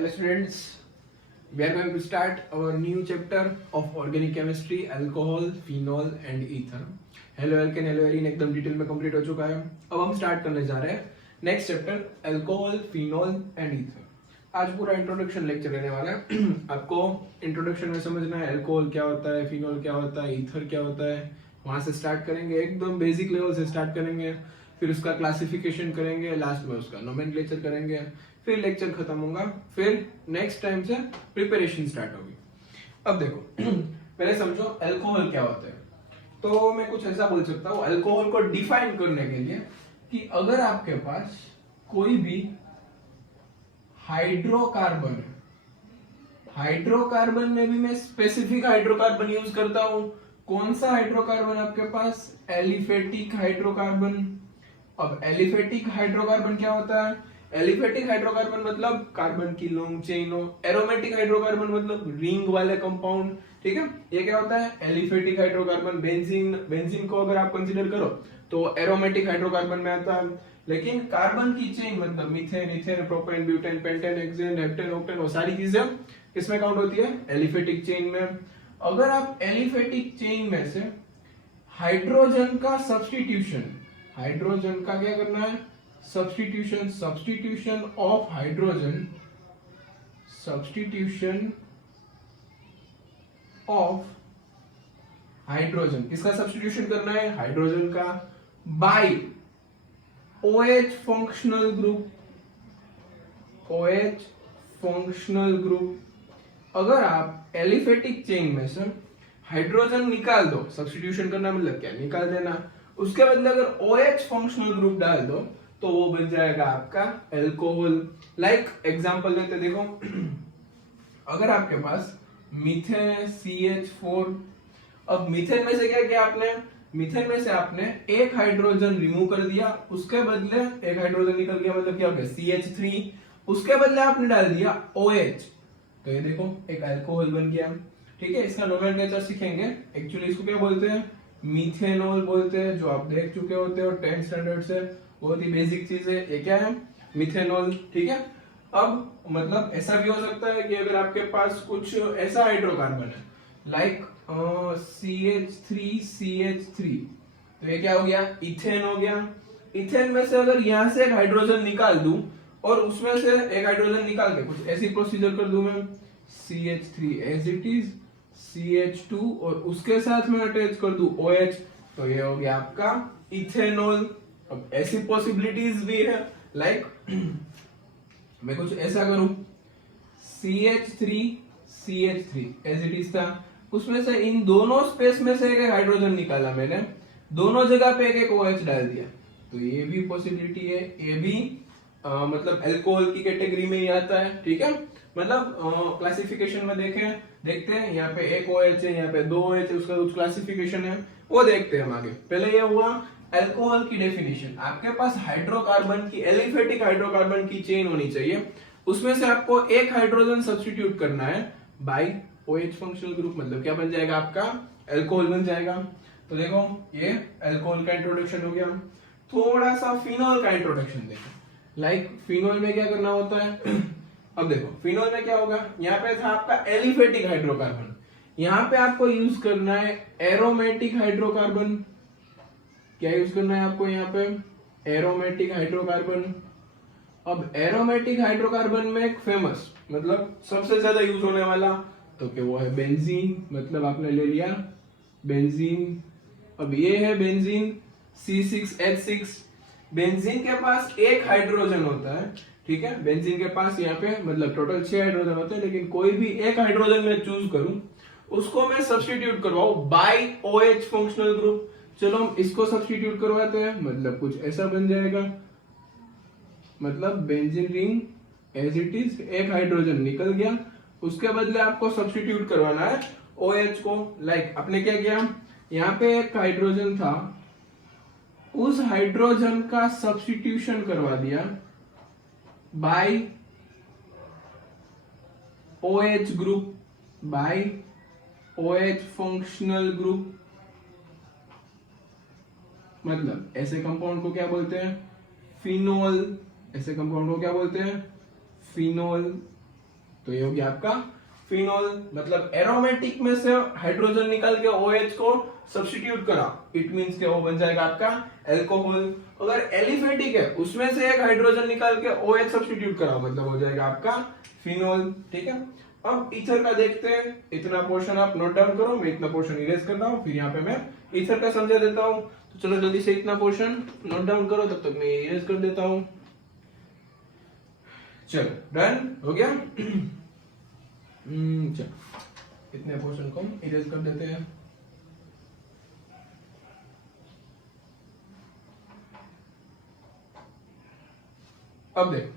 Hello students, we are going to start our new chapter of organic chemistry, alcohol, phenol and ether. Haloalkane haloarene एकदम detail में complete हो चुका है। अब हम start करने जा रहे हैं next chapter alcohol, phenol and ether. आज पूरा इंट्रोडक्शन लेक्चर रहने वाला है। आपको इंट्रोडक्शन में समझना है अल्कोहल क्या होता है, फिनॉल क्या होता है, ईथर क्या होता है। वहां से स्टार्ट करेंगे, एकदम बेसिक लेवल से स्टार्ट करेंगे, फिर उसका क्लासिफिकेशन करेंगे, लास्ट में उसका नोमेनक्लेचर करेंगे, फिर लेक्चर खत्म होगा, फिर नेक्स्ट टाइम से प्रिपरेशन स्टार्ट होगी। अब देखो पहले समझो अल्कोहल क्या होता है। तो मैं कुछ ऐसा बोल सकता हूँ अल्कोहल को डिफाइन करने के लिए कि अगर आपके पास कोई भी हाइड्रोकार्बन है, हाइड्रोकार्बन में भी मैं स्पेसिफिक हाइड्रोकार्बन यूज करता हूं। कौन सा हाइड्रोकार्बन आपके पास? Aliphatic hydrocarbon. अब एलिफेटिक हाइड्रोकार्बन क्या होता है? एलिफेटिक हाइड्रोकार्बन मतलब कार्बन की लॉन्ग चेन हो, एरोमेटिक हाइड्रोकार्बन मतलब रिंग वाले कंपाउंड। ठीक है, ये क्या होता है? Aliphatic hydrocarbon. बेंजीन, बेंजीन को अगर आप कंसीडर करो तो एरोमेटिक हाइड्रोकार्बन में आता है। लेकिन कार्बन की चेन मतलब methane, ethane, propane, butane, pentane, hexane, heptane, octane, वो सारी चीजें किसमें काउंट होती है? एलिफेटिक चेन में। अगर आप एलिफेटिक चेन में से हाइड्रोजन का सब्स्टिट्यूशन, हाइड्रोजन का क्या करना है? Substitution, substitution of hydrogen, substitution of hydrogen. किसका सब्स्टिट्यूशन करना है? हाइड्रोजन का, by OH functional group, OH functional group. अगर आप एलिफेटिक चेन में से हाइड्रोजन निकाल दो, सब्स्टिट्यूशन करना मतलब क्या? निकाल देना, उसके बदले अगर OH फंक्शनल ग्रुप डाल दो तो वो बन जाएगा आपका अल्कोहल। लाइक एग्जांपल लेते देखो, अगर आपके पास मीथेन है CH4। अब मीथेन में से क्या किया आपने? मीथेन में से आपने एक हाइड्रोजन रिमूव कर दिया, उसके बदले एक हाइड्रोजन निकल गया, मतलब क्या हो गया? CH3। उसके बदले आपने डाल दिया OH, तो ये देखो एक अल्कोहल बन गया। ठीक है, इसका नोमेनक्लेचर सीखेंगे। एक्चुअली इसको क्या बोलते हैं? मीथेनॉल बोलते हैं, जो आप देख चुके होते हो 10th स्टैंडर्ड से। बहुत ही बेसिक चीज है ये। क्या है? मीथेनॉल। ठीक है, अब मतलब ऐसा भी हो सकता है कि अगर आपके पास कुछ ऐसा हाइड्रोकार्बन है लाइक CH3CH3, तो ये क्या हो गया? इथेन हो गया। इथेन में से अगर यहां से एक हाइड्रोजन निकाल दूं और उसमें से एक हाइड्रोजन निकाल के कुछ ऐसी प्रोसीजर कर दूं मैं, CH3 as it is, CH2 और उसके साथ में अटैच कर दूं OH, तो ये हो गया आपका इथेनॉल। अब ऐसी पॉसिबिलिटीज भी है लाइक मैं कुछ ऐसा करूं, CH3CH3 एज इट इज था, उसमें से इन दोनों स्पेस में से एक हाइड्रोजन निकाला मैंने, दोनों जगह पे एक एक OH डाल दिया, तो ये भी पॉसिबिलिटी है। ये भी मतलब अल्कोहल की कैटेगरी में ही आता है। ठीक है, मतलब क्लासिफिकेशन में देखते हैं यहाँ पे एक OH है, यहाँ पे दो OH है, उसका कुछ क्लासिफिकेशन है, वो देखते हैं हम आगे। पहले ये हुआ अल्कोहल की डेफिनेशन। आपके पास हाइड्रोकार्बन की, एलिफेटिक हाइड्रोकार्बन की चेन होनी चाहिए, उसमें से आपको एक हाइड्रोजन सब्स्टिट्यूट करना है बाय OH फंक्शनल ग्रुप, मतलब क्या बन जाएगा? आपका अल्कोहल बन जाएगा। तो देखो ये अल्कोहल का इंट्रोडक्शन हो गया। थोड़ा सा फिनॉल का इंट्रोडक्शन देखो। लाइक फिनॉल में क्या करना होता है? अब देखो फिनॉल में क्या होगा, यहाँ पे था आपका एलिफेटिक हाइड्रोकार्बन, यहाँ पे आपको यूज करना है एरोमेटिक हाइड्रोकार्बन। क्या यूज करना है आपको यहाँ पे? Aromatic hydrocarbon. अब एरोमेटिक हाइड्रोकार्बन में एक फेमस, मतलब सबसे ज्यादा यूज होने वाला, तो क्या वो है? बेंजीन। मतलब आपने ले लिया बेंजीन। अब ये है बेंजीन C6H6। बेंजीन के पास एक हाइड्रोजन होता है। ठीक है, बेंजीन के पास यहाँ पे मतलब टोटल 6 हाइड्रोजन होते हैं, लेकिन कोई भी एक हाइड्रोजन मैं चूज करूं, उसको मैं सब्स्टिट्यूट करवाऊं बाय OH फंक्शनल ग्रुप। चलो हम इसको सब्स्टिट्यूट करवाते हैं, मतलब कुछ ऐसा बन जाएगा, मतलब benzene ring as it is, एक हाइड्रोजन निकल गया, उसके बदले आपको सब्स्टिट्यूट करवाना है OH को। लाइक आपने क्या किया, यहाँ पे एक हाइड्रोजन था, उस हाइड्रोजन का सब्स्टिट्यूशन करवा दिया by OH group, by OH functional group. मतलब ऐसे कंपाउंड को क्या बोलते हैं? फिनोल। ऐसे कंपाउंड को क्या बोलते हैं? फिनोल। तो ये हो गया आपका फिनोल। मतलब एरोमेटिक में से हाइड्रोजन निकाल के OH को सब्स्टिट्यूट करा, इट मींस के वो बन जाएगा आपका अल्कोहल। अगर एलिफेटिक है उसमें से एक हाइड्रोजन निकाल के OH सब्स्टिट्यूट करा, मतलब हो जाएगा आपका फिनोल। ठीक है, अब ईथर का देखते हैं। इतना पोर्शन आप नोट डाउन करो, मैं इतना पोर्शन इरेज कर रहा हूँ, फिर यहाँ पे मैं ईथर का समझा देता हूँ। तो चलो जल्दी से इतना पोर्शन नोट डाउन करो, तब तक मैं इरेज कर देता हूँ। चलो डन हो गया। चलो इतने पोर्शन को इरेज कर देते हैं। अब देख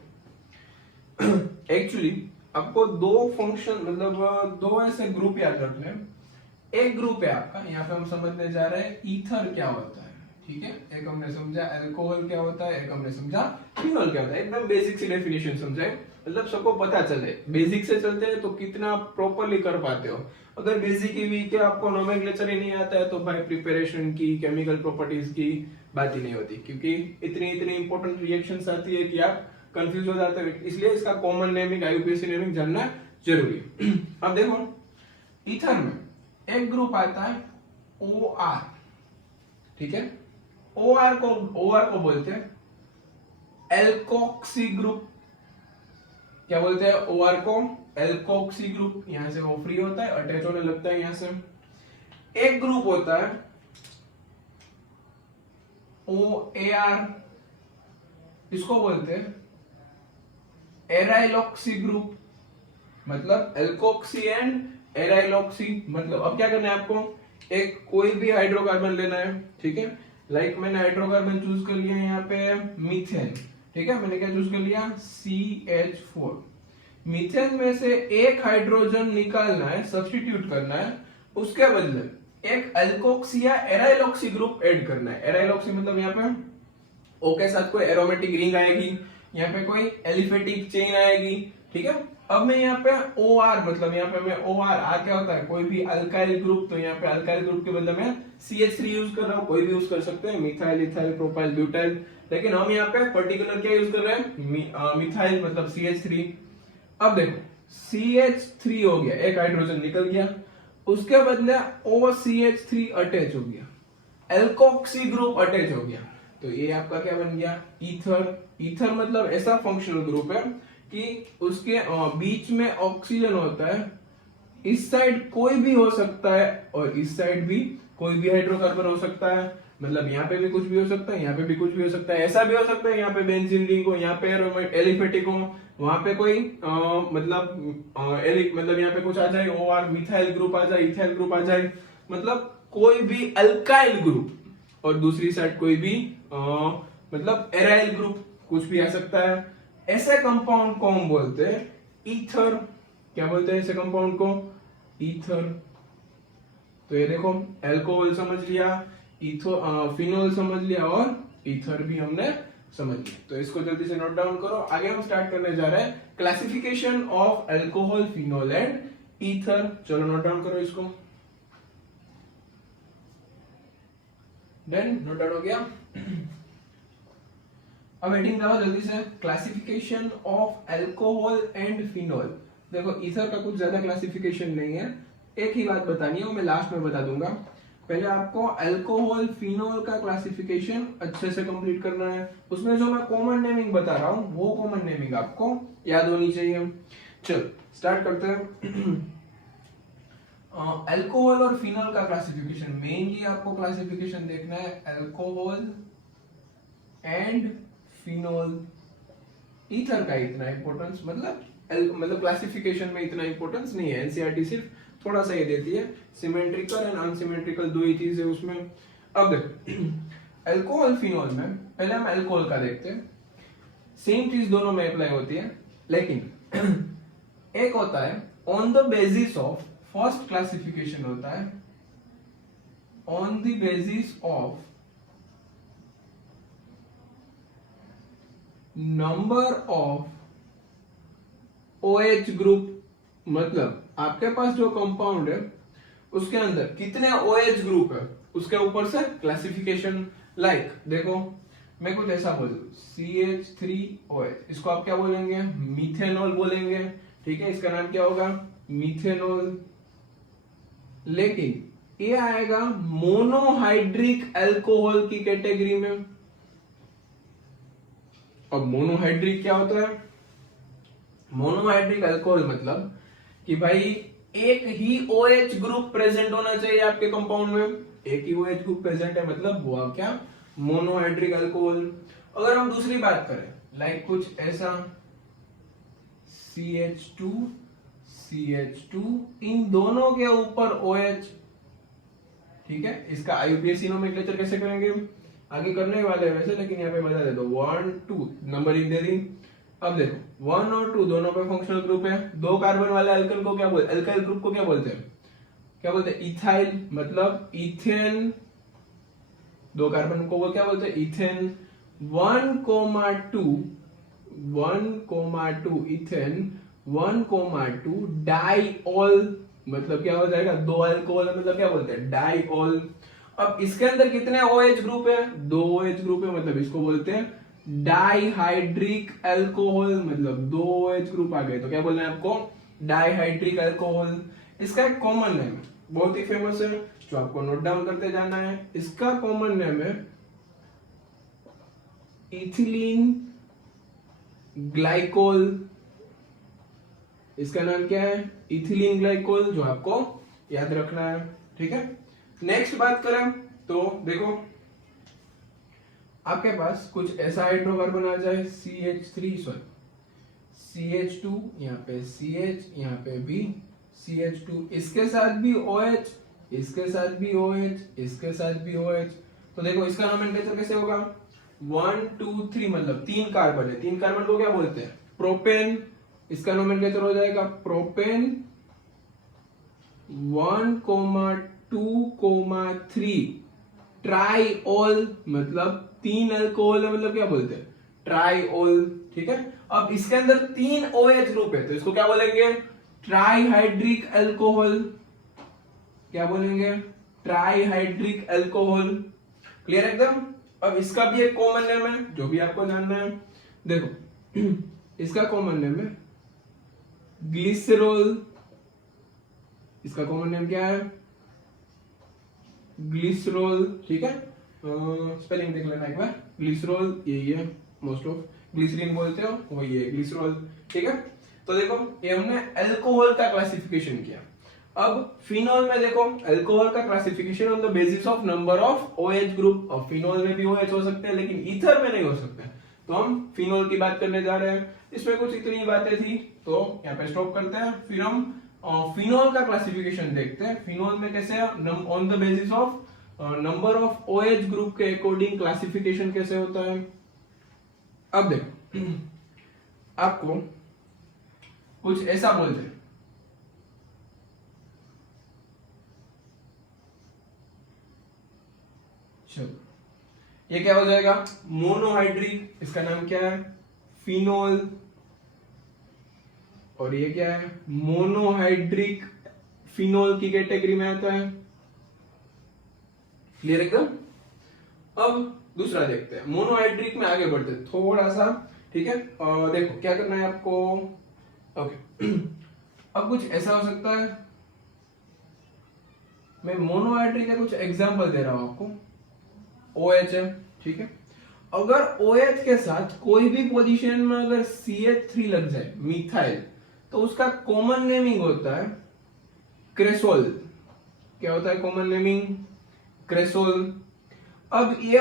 एक्चुअली आपको दो फंक्शन मतलब दो ऐसे ग्रुप याद रखने हैं। एक ग्रुप है आपका, यहाँ पे हम समझने जा रहे हैं ईथर क्या होता है। ठीक है, एक हमने समझा अल्कोहल क्या होता है, एक हमने समझा फिनोल क्या होता है। एकदम बेसिक सी डेफिनेशन समझाए, मतलब सबको पता चले। बेसिक से चलते हैं तो कितना प्रॉपरली कर पाते हो। अगर बेसिक ही वीक है, आपको नोमेनक्लेचर ही नहीं आता है, तो भाई प्रिपरेशन की, केमिकल प्रॉपर्टीज की बात ही नहीं होती, क्योंकि इतनी इतनी इंपॉर्टेंट रिएक्शंस आती है कि आप कंफ्यूज हो जाते हैं। इसलिए इसका कॉमन नेमिंग, IUPAC नेमिंग जानना जरूरी है। अब देखो ईथर में एक ग्रुप आता है OR। ठीक है, OR को बोलते हैं एल्कोक्सी ग्रुप। क्या बोलते हैं OR को? Alkoxy group. यहां से वो फ्री होता है, अटैच होने लगता है यहां से। एक ग्रुप होता है OAR, इसको बोलते हैं एराइलॉक्सी ग्रुप। मतलब एल्कोक्सी एंड एराइलॉक्सी। मतलब अब क्या करना है आपको, एक कोई भी हाइड्रोकार्बन लेना है। ठीक है, लाइक मैंने हाइड्रोकार्बन चूज कर लिया है यहाँ पे मीथेन। ठीक है, मैंने क्या चूज कर लिया, CH4। मीथेन में से एक हाइड्रोजन निकालना है, सब्स्टिट्यूट करना है, उसके बदले एक अल्कोक्सी या एराइलॉक्सी ग्रुप ऐड करना है। एराइलॉक्सी मतलब यहाँ पे O के साथ कोई एरोमेटिक रिंग आएगी, यहाँ पे कोई एलिफेटिक चेन आएगी। ठीक है, अब मैं यहाँ पे OR मतलब यहाँ पे मैं OR आ क्या होता है, कोई भी अल्काइल ग्रुप। तो यहाँ पे अल्काइल ग्रुप के बदले में CH3 यूज कर रहा हूँ। कोई भी यूज कर सकते हैं, मिथाइल, इथाइल, प्रोपाइल, ब्यूटाइल, लेकिन हम यहाँ पे पर्टिकुलर क्या यूज कर रहे हैं, मिथाइल मतलब CH3। अब देखो CH3 हो गया, एक हाइड्रोजन निकल गया, उसके बदले OCH3 अटैच हो गया, एल्कोक्सी ग्रुप अटैच हो गया। तो ये आपका क्या बन गया, ईथर। ईथर मतलब ऐसा फंक्शनल ग्रुप है कि उसके बीच में ऑक्सीजन होता है। इस साइड कोई भी हो सकता है और इस साइड भी कोई भी हाइड्रोकार्बन हो सकता है। मतलब यहाँ पे भी कुछ भी हो सकता है, यहाँ पे भी कुछ भी हो सकता है। ऐसा भी हो सकता है यहाँ पे बेंजीन रिंग हो, यहाँ पे एलिफेटिक हो, वहां पे कोई मतलब यहाँ पे कुछ आ जाए, OR मिथाइल ग्रुप आ जाए, इथाइल ग्रुप आ जाए। मतलब कोई भी अल्काइल ग्रुप और दूसरी साइड कोई भी मतलब एराइल ग्रुप, कुछ भी आ सकता है। ऐसे कंपाउंड को हम बोलते हैं ईथर। क्या बोलते हैं ऐसे कंपाउंड को, ईथर। तो ये देखो अल्कोहल समझ लिया, फिनोल समझ लिया और ईथर भी हमने समझ लिया। तो इसको जल्दी से नोट डाउन करो। आगे हम स्टार्ट करने जा रहे हैं classification of alcohol, phenol and ether. चलो नोट डाउन करो इसको। देन नोट डाउन हो गया। अब हेडिंग लगाओ जल्दी से, classification of alcohol and phenol. देखो ईथर का कुछ ज्यादा क्लासिफिकेशन नहीं है, एक ही बात बतानी है, वो मैं लास्ट में बता दूंगा। पहले आपको अल्कोहल, फिनोल का क्लासिफिकेशन अच्छे से कंप्लीट करना है। उसमें जो मैं कॉमन नेमिंग बता रहा हूँ, वो कॉमन नेमिंग आपको याद होनी चाहिए। चलो स्टार्ट करते हैं। अल्कोहल और फिनोल का क्लासिफिकेशन, मेनली आपको क्लासिफिकेशन देखना है अल्कोहल एंड फिनोल। ईथर का इतना इंपॉर्टेंस मतलब क्लासिफिकेशन में इतना इंपॉर्टेंस नहीं है। एनसीईआरटी सिर्फ थोड़ा सा ये देती है, सिमेट्रिकल एंड अनसिमेट्रिकल दो ही चीज है उसमें। अब अल्कोहल, फिनोल में पहले हम अल्कोहल का देखते हैं। सेम चीज दोनों में अप्लाई होती है, लेकिन एक होता है on the basis of, first classification होता है on the basis of number of OH group. मतलब आपके पास जो कंपाउंड है उसके अंदर कितने OH ग्रुप है, उसके ऊपर से क्लासिफिकेशन। लाइक देखो मैं कुछ ऐसा बोलूं, CH3OH, इसको आप क्या बोलेंगे, मीथेनॉल बोलेंगे। ठीक है, इसका नाम क्या होगा, मिथेनॉल। लेकिन ये आएगा मोनोहाइड्रिक अल्कोहल की कैटेगरी में। अब मोनोहाइड्रिक क्या होता है, मोनोहाइड्रिक अल्कोहल मतलब कि भाई एक ही OH ग्रुप प्रेजेंट होना चाहिए आपके कंपाउंड में, एक ही OH ग्रुप प्रेजेंट है मतलब वो क्या, मोनोहाइड्रिक अल्कोहल। अगर हम दूसरी बात करें लाइक कुछ ऐसा CH2 इन दोनों के ऊपर OH, ठीक है, इसका IUPAC नोमेनक्लेचर कैसे करेंगे आगे करने वाले हैं वैसे, लेकिन यहाँ पे बता दे दो 1 2 नंबरिंग दे दी। अब देखो 1 और 2 दोनों पे फंक्शनल ग्रुप है, 2 कार्बन वाले अल्केन को क्या बोलते हैं, अल्काइल ग्रुप को क्या बोलते हैं, इथाइल, मतलब इथेन। 2 कार्बन को वो क्या बोलते हैं, इथेन। 1,2 इथेन, 1,2 डाइऑल, मतलब क्या हो जाएगा, 2 अल्कोहल मतलब क्या बोलते हैं, डाइऑल। अब इसके अंदर कितने OH ग्रुप है, 2 OH ग्रुप है, मतलब इसको बोलते हैं डाइहाइड्रिक अल्कोहल, मतलब 2 OH ग्रुप आ गए तो क्या बोलना है आपको, डाइहाइड्रिक अल्कोहल। इसका एक कॉमन नेम है, बहुत ही फेमस है, जो आपको नोट डाउन करते जाना है। इसका कॉमन नेम है इथिलीन ग्लाइकोल। इसका नाम क्या है, इथिलीन ग्लाइकोल, जो आपको याद रखना है, ठीक है। नेक्स्ट बात करें तो देखो आपके पास कुछ ऐसा हाइड्रोकार्बन आ जाए CH2, यहाँ पे CH, यहाँ पे भी CH2, इसके साथ भी OH, इसके साथ भी OH, इसके साथ भी OH। तो देखो इसका नोमेनक्लेचर कैसे होगा, 1 2 3, मतलब 3 कार्बन है, 3 कार्बन को क्या बोलते हैं, प्रोपेन। इसका नोमेनक्लेचर हो जाएगा प्रोपेन 1,2,3 ट्राइऑल, मतलब 3 अल्कोहल है, मतलब क्या बोलते हैं, ट्राइऑल, ठीक है। अब इसके अंदर 3 OH ग्रुप है तो इसको क्या बोलेंगे, ट्राइहाइड्रिक अल्कोहल। क्या बोलेंगे, ट्राइहाइड्रिक अल्कोहल। क्लियर एकदम। अब इसका भी एक कॉमन नेम है जो भी आपको जानना है, देखो इसका कॉमन नेम है ग्लिसरॉल। इसका कॉमन नेम क्या है, ग्लिसरॉल, ठीक है। स्पेलिंग देख लेना एक बार, ग्लिसरॉल यही है, मोस्ट ऑफ ग्लिसरीन बोलते हो वही है ग्लिसरॉल, ठीक है। तो देखो ये हमने अल्कोहल का क्लासिफिकेशन किया। अब फिनॉल में देखो अल्कोहल का classification on the basis of number of OH group. अब फिनॉल में भी OH हो सकते हैं लेकिन ईथर में नहीं हो सकते, तो हम फिनॉल की बात करने जा रहे हैं। इसमें कुछ इतनी बातें थी तो यहाँ पे स्टॉप करते हैं, फिर हम फिनॉल का क्लासिफिकेशन देखते हैं। फिनॉल में कैसे on the basis of number of OH group के अकॉर्डिंग क्लासिफिकेशन कैसे होता है। अब देखो आपको कुछ ऐसा बोलते हैं, चलो ये क्या हो जाएगा, मोनोहाइड्रिक। इसका नाम क्या है, फिनॉल। और ये क्या है, मोनोहाइड्रिक फिनॉल की कैटेगरी में आता है। क्लियर एकदम। अब दूसरा देखते हैं, मोनोहाइड्रिक में आगे बढ़ते हैं थोड़ा सा, ठीक है। देखो क्या करना है आपको, ओके अब कुछ ऐसा हो सकता है, मैं मोनोहाइड्रिक का कुछ एग्जांपल दे रहा हूं आपको। OH है, ठीक है। अगर OH के साथ कोई भी पोजीशन में अगर CH3 लग जाए, मिथाइल, तो उसका कॉमन नेमिंग होता है क्रेसोल। क्या होता है कॉमन नेमिंग, क्रेसोल। अब ये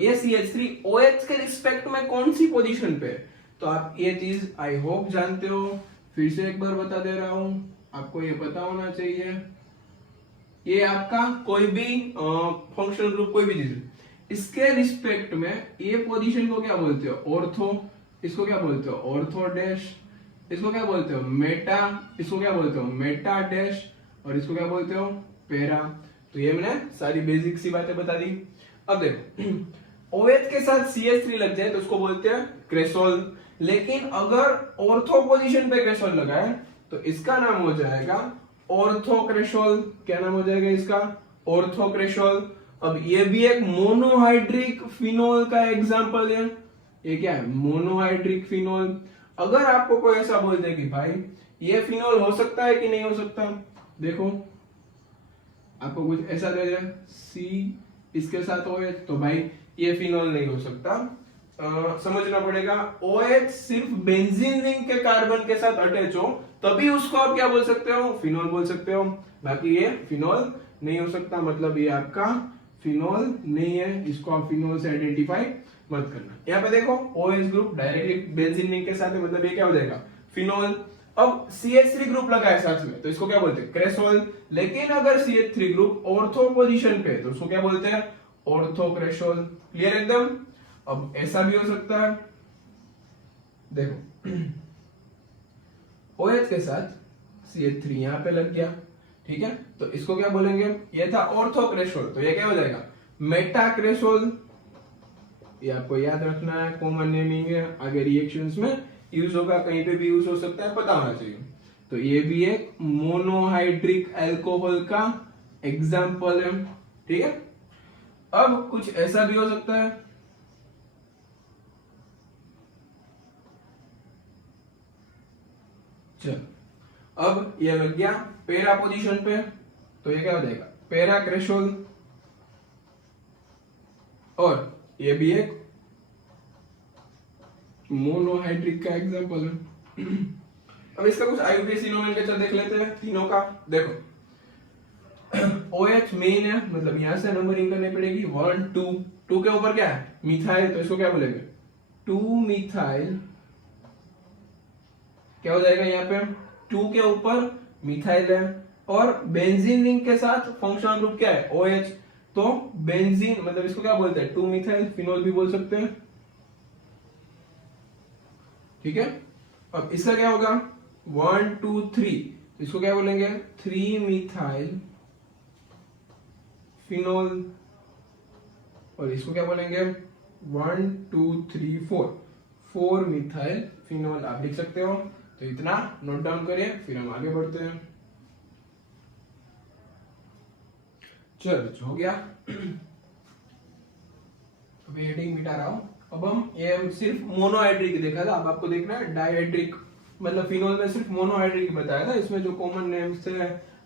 ये CH3 OH के रिस्पेक्ट में कौन सी पोजीशन पे है, तो आप ये चीज आई होप जानते हो, फिर से एक बार बता दे रहा हूं, आपको ये पता होना चाहिए। ये आपका कोई भी फंक्शनल ग्रुप कोई भी चीज, इसके रिस्पेक्ट में ये पोजीशन को क्या बोलते हो, ऑर्थो। इसको क्या बोलते हो, ऑर्थो डैश। इसको क्या बोलते हो, मेटा। इसको क्या बोलते हो, मेटा डैश। और इसको क्या बोलते हो, पैरा। तो ये मैंने सारी बेसिक सी बातें बता दी। अब देखो OH के साथ CH3 लग जाए तो उसको बोलते हैं क्रेसोल। लेकिन अगर ऑर्थो पोजीशन पे क्रेसोल लगा है तो इसका नाम हो जाएगा ऑर्थोक्रेसोल। क्या नाम हो जाएगा इसका, ऑर्थोक्रेसोल। अब ये भी एक मोनोहाइड्रिक फिनॉल का एग्जांपल है। ये क्या है, मोनोहाइड्रिक फिनॉल। अगर आपको कोई ऐसा बोल दे कि भाई ये फिनोल हो सकता है कि नहीं हो सकता, देखो आपको कुछ ऐसा दे दे सी इसके साथ OH, तो भाई ये फिनोल नहीं हो सकता। समझना पड़ेगा OH सिर्फ बेंजीन रिंग के कार्बन के साथ अटैच हो तभी उसको आप क्या बोल सकते हो, फिनोल बोल सकते हो, बाकी ये फिनोल नहीं हो सकता, मतलब ये आपका फिनोल नहीं है, इसको आप फिनोल से आइडेंटिफाई मत करना। यहाँ पे देखो OH group directly benzene ring के साथ है, मतलब ये क्या हो जाएगा फिनोल। अब CH3 ग्रुप लगा है साथ में तो इसको क्या बोलते हैं क्रेसोल, लेकिन अगर CH3 ग्रुप ऑर्थो पोजीशन पे है तो उसको क्या बोलते हैं ऑर्थो क्रेसोल। क्लियर एकदम। अब ऐसा भी हो सकता है, देखो OH के साथ CH3 यहां पे लग गया, ठीक है, तो इसको क्या बोलेंगे, ये था ऑर्थो क्रेसोल, तो ये क्या हो जाएगा मेटा क्रेसोल। ये आपको याद रखना है, कॉमन नेमिंग है, आगे रिएक्शंस में यूज होगा, कहीं पे भी यूज हो सकता है, पता होना चाहिए। तो ये भी एक मोनोहाइड्रिक अल्कोहल का एग्जाम्पल है, ठीक है। अब कुछ ऐसा भी हो सकता है, चल अब ये लग गया पेरा पोजीशन पे, तो ये क्या हो जाएगा पेरा क्रेसोल, और ये भी एक मोनोहाइड्रिक का एग्जांपल है। अब इसका कुछ IUPAC नोमेनक्लेचर देख लेते हैं तीनों का। देखो OH मेन है, मतलब यहां से नंबरिंग करनी पड़ेगी 1 2 2 के ऊपर क्या है मिथाइल, तो इसको क्या बोलेंगे 2 मिथाइल, क्या हो जाएगा यहाँ पे 2 के ऊपर मिथाइल है, और बेंजीन रिंग के साथ फंक्शनल ग्रुप क्या है OH, तो बेंजीन मतलब इसको क्या बोलते हैं 2 मिथाइल फिनोल भी बोल सकते हैं, ठीक है। अब इसका क्या होगा 1 2 3, इसको क्या बोलेंगे 3 मिथाइल फिनोल, और इसको क्या बोलेंगे 1 2 3 4 4 मिथाइल फिनोल आप लिख सकते हो। तो इतना नोट डाउन करिए, फिर हम आगे बढ़ते हैं। चलो हो गया, अभी हेडिंग मिटा रहा हूं। अब हम ये सिर्फ मोनोहाइड्रिक देखा था, अब आपको देखना है डाइहाइड्रिक, मतलब फिनोल में सिर्फ मोनोहाइड्रिक बताया था, इसमें जो कॉमन नेम्स थे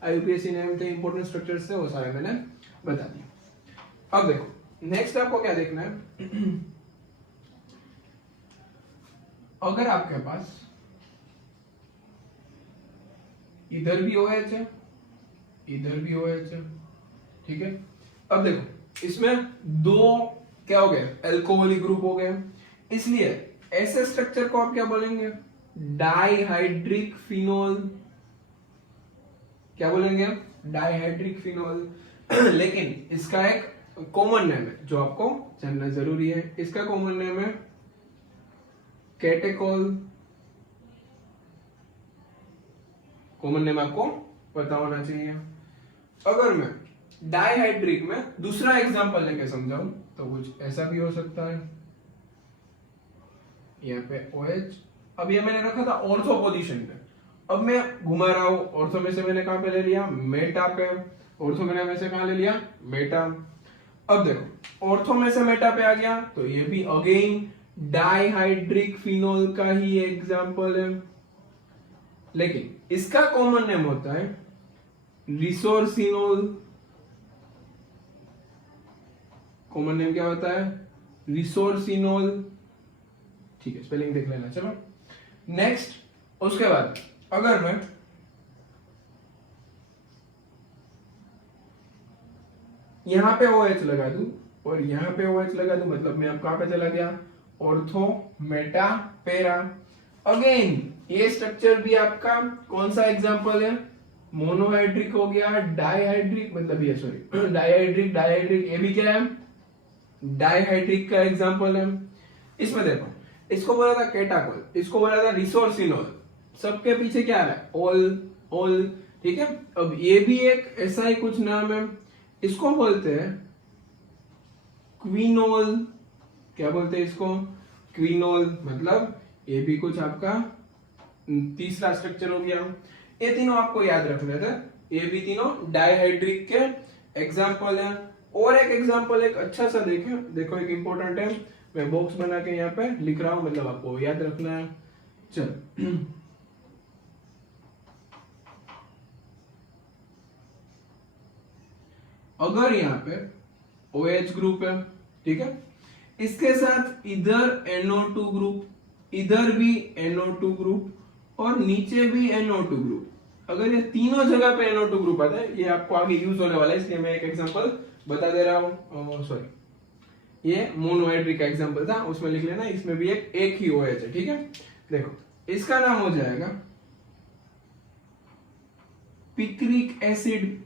IUPAC नेम थे इंपॉर्टेंट स्ट्रक्चर्स थे वो सारे मैंने बता दिए। अब देखो नेक्स्ट आपको क्या देखना है, अगर आपके पास इधर भी OH है इधर भी OH है, ठीक है। अब देखो इसमें दो क्या हो गए अल्कोहलिक ग्रुप हो गए, इसलिए ऐसे स्ट्रक्चर को आप क्या बोलेंगे डाइहाइड्रिक फिनोल, क्या बोलेंगे डाइहाइड्रिक फिनोल। लेकिन इसका एक कॉमन नेम है जो आपको जानना जरूरी है, इसका कॉमन नेम है कैटेकोल, कॉमन नेम आपको पता होना चाहिए। अगर मैं डाइहाइड्रिक में दूसरा एग्जांपल लेके समझाऊं तो कुछ ऐसा भी हो सकता है, यहाँ पे OH, अब ये मैंने रखा था ऑर्थो पोजीशन पे, अब मैं घुमा रहा हूं, ऑर्थो में से मैंने कहां पे ले लिया मेटा पे, ऑर्थो में से कहां ले लिया मेटा। अब देखो ऑर्थो में से मेटा पे आ गया, तो ये भी अगेन डाइहाइड्रिक फिनोल का ही एग्जांपल है, लेकिन इसका कॉमन नेम होता है रिसोर्सिनोल। कॉमन नेम क्या होता है रिसोर्सिनोल, ठीक है, स्पेलिंग देख लेना। चलो नेक्स्ट, उसके बाद अगर मैं यहां पे OH लगा दूं और यहां पे OH लगा दूं, मतलब मैं अब कहां पे चला गया ऑर्थो मेटा पेरा। अगेन ये स्ट्रक्चर भी आपका कौन सा एग्जांपल है मोनोहाइड्रिक हो गया, डाइहाइड्रिक मतलब ये सॉरी डाइहाइड्रिक डाइहाइड्रिक, ये भी क्या है डाइहाइड्रिक का एग्जांपल है। इसमें देखो इसको बोला था केटाकोल, इसको बोला था रिसोर्सिनोल, सबके पीछे क्या है ऑल ऑल, ठीक है। अब ये भी एक ऐसा ही कुछ नाम है, इसको बोलते हैं क्विनोल, क्या बोलते हैं इसको क्विनोल, मतलब ये भी कुछ आपका तीसरा स्ट्रक्चर हो गया। ये तीनों आपको याद रखने थे, ये भी तीनों डाइहाइड्रिक के एग्जांपल है। और एक एग्जांपल एक अच्छा सा देखो एक इंपॉर्टेंट है, मैं बॉक्स बना के यहाँ पे लिख रहा हूं, मतलब आपको याद रखना है। चल अगर यहाँ पे OH ग्रुप है, ठीक है, इसके साथ इधर NO2 ग्रुप, इधर भी NO2 ग्रुप और नीचे भी NO2 ग्रुप, अगर ये तीनों जगह पे NO2 ग्रुप आता है, ये आपको आगे यूज होने वाला है, इसलिए मैं एक एग्जांपल बता दे रहा हूँ। सॉरी, ये मोनोहाइड्रिक का एग्जांपल था, उसमें लिख लेना, इसमें भी एक ही OH है, ठीक है। देखो इसका नाम हो जाएगा पिक्रिक एसिड,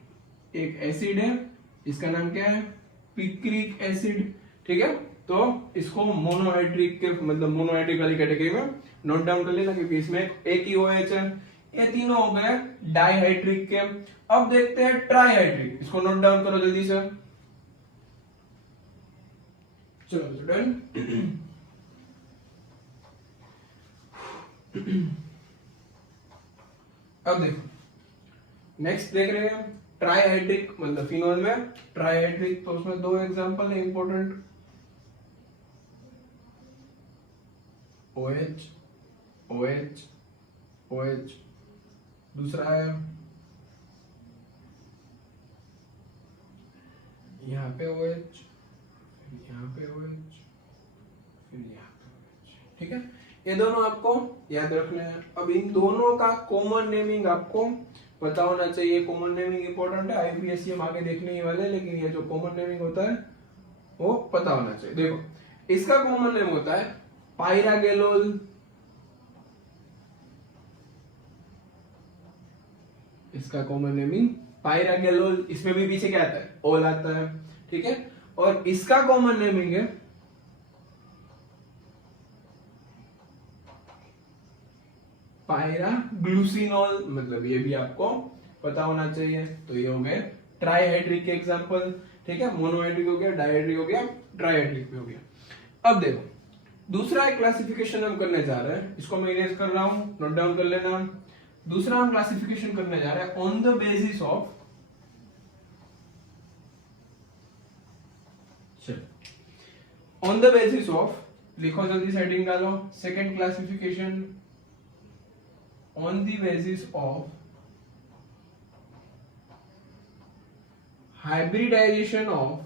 एक एसिड है, इसका नाम क्या है, पिक्रिक एसिड, ठीक है। तो इसको मोनोहाइड्रिक के मतलब मोनोहाइड्रिक वाली कैटेगरी में नोट डाउन कर लेना, क्योंकि इसमें एक ही OH है। ये तीनों हो गए डाइहाइड्रिक के। अब देखते हैं ट्राइहाइड्रिक, इसको नोट डाउन करो जल्दी से। चलो स्टूडेंट, अब देखो नेक्स्ट देख रहे हैं ट्राइहाइड्रिक, मतलब फिनोल में ट्राइहाइड्रिक, तो उसमें दो एग्जांपल है इंपॉर्टेंट, OH OH OH, दूसरा है यहाँ पे OH, यहाँ पे OH, फिर यहाँ पे OH, ठीक है। ये दोनों आपको याद रखना है। अब इन दोनों का कॉमन नेमिंग आपको पता होना चाहिए। कॉमन नेमिंग इंपॉर्टेंट है, IUPAC हम आगे देखने ही वाले हैं, लेकिन ये जो कॉमन नेमिंग होता है वो पता होना चाहिए। देखो इसका कॉमन नेम होता है पायरागेलोल, इसका कॉमन नेमिंग पायरागेलोल, इसमें भी पीछे क्या आता है, ओल आता है, ठीक है। और इसका कॉमन नेमिंग है पायराग्लूसिनॉल, मतलब ये भी आपको पता होना चाहिए। तो ये हो गए ट्राइहाइड्रिक के एग्जांपल, ठीक है। मोनोहाइड्रिक हो गया, डाइहाइड्रिक हो गया, ट्राइहाइड्रिक भी हो गया। अब देखो दूसरा एक क्लासिफिकेशन हम करने जा रहे हैं, इसको मैं इरेज कर रहा हूं, नोट डाउन कर लेना। दूसरा हम क्लासिफिकेशन करने जा रहे हैं on the basis of, on the basis of, लिखो जल्दी से हेडिंग डालो, second classification on the basis of hybridization of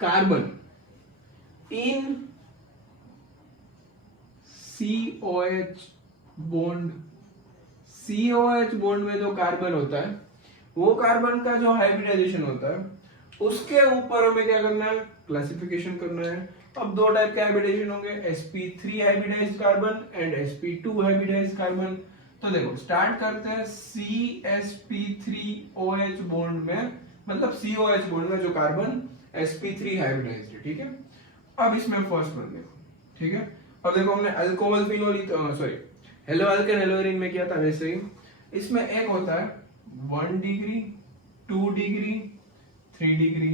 carbon in COH bond, COH bond में जो कार्बन होता है, वो कार्बन का जो हाइब्रिडाइजेशन होता है, उसके ऊपर हमें क्या करना है, क्लासिफिकेशन करना है। अब दो टाइप के हाइब्रिडाइजेशन होंगे, sp3 hybridised carbon and sp2 hybridised carbon. तो देखो स्टार्ट करते हैं CsP3OH बॉन्ड में, मतलब COH बॉन्ड में जो कार्बन sp3 हाइब्रिडाइज्ड है, ठीक है। अब इसमें फर्स्ट वन देखो, ठीक है। अब देखो हमने alcohol phenol, sorry haloalkane haloarene में किया था, वैसे ही इसमें एक होता है 1 डिग्री, 2 डिग्री, 3 डिग्री,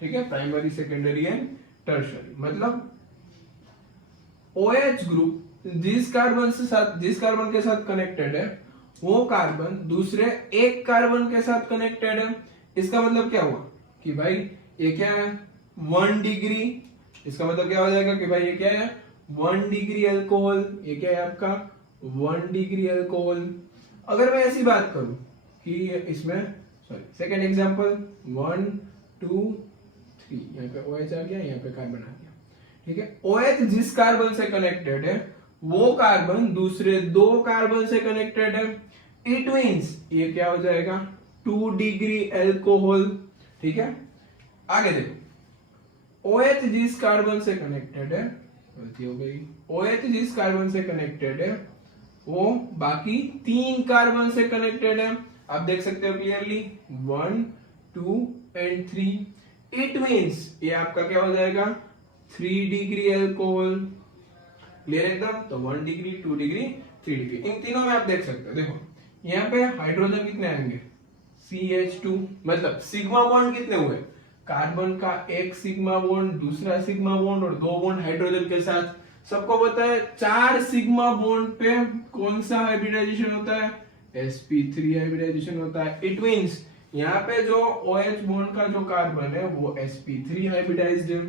ठीक है, प्राइमरी सेकेंडरी एंड टर्शियरी। मतलब OH ग्रुप जिस कार्बन के साथ कनेक्टेड है, वो कार्बन दूसरे एक कार्बन के साथ कनेक्टेड है। इसका मतलब क्या हुआ कि भाई ये क्या है, 1 डिग्री, इसका मतलब क्या हो जाएगा कि भाई ये क्या है, 1 डिग्री अल्कोहल, ये क्या है आपका 1 डिग्री अल्कोहल। अगर मैं ऐसी बात करूं कि इसमें, सॉरी सेकेंड एग्जांपल 1 2 3, यहाँ पे OH आ गया, यहाँ पे कार्बन आ गया, ठीक है। OH जिस कार्बन से कनेक्टेड है, वो कार्बन दूसरे दो कार्बन से कनेक्टेड है, इट मींस ये क्या हो जाएगा 2 डिग्री अल्कोहल, ठीक है। आगे देखो OH जिस कार्बन से कनेक्टेड है, गलती हो गई, OH जिस कार्बन से कनेक्टेड है वो बाकी 3 कार्बन से कनेक्टेड है। आप देख सकते हो क्लियरली 1 2 एंड 3, इट मींस ये आपका क्या हो जाएगा 3 डिग्री अल्कोहल, क्लियर एकदम। तो 1 डिग्री, 2 डिग्री, 3 डिग्री, इन तीनों में आप देख सकते हो। देखो यहाँ पे हाइड्रोजन कितने आएंगे, CH2, मतलब सिग्मा बॉन्ड कितने हुए, कार्बन का एक सिग्मा बॉन्ड, दूसरा सिग्मा बॉन्ड और 2 बॉन्ड हाइड्रोजन के साथ। सबको पता है 4 सिग्मा बॉन्ड पे कौन सा हाइब्रिडाइजेशन होता है, sp3 हाइब्रिडाइजेशन होता है। इट मींस यहाँ पे जो OH बॉन्ड का जो कार्बन है वो sp3 हाइब्रिडाइज्ड है।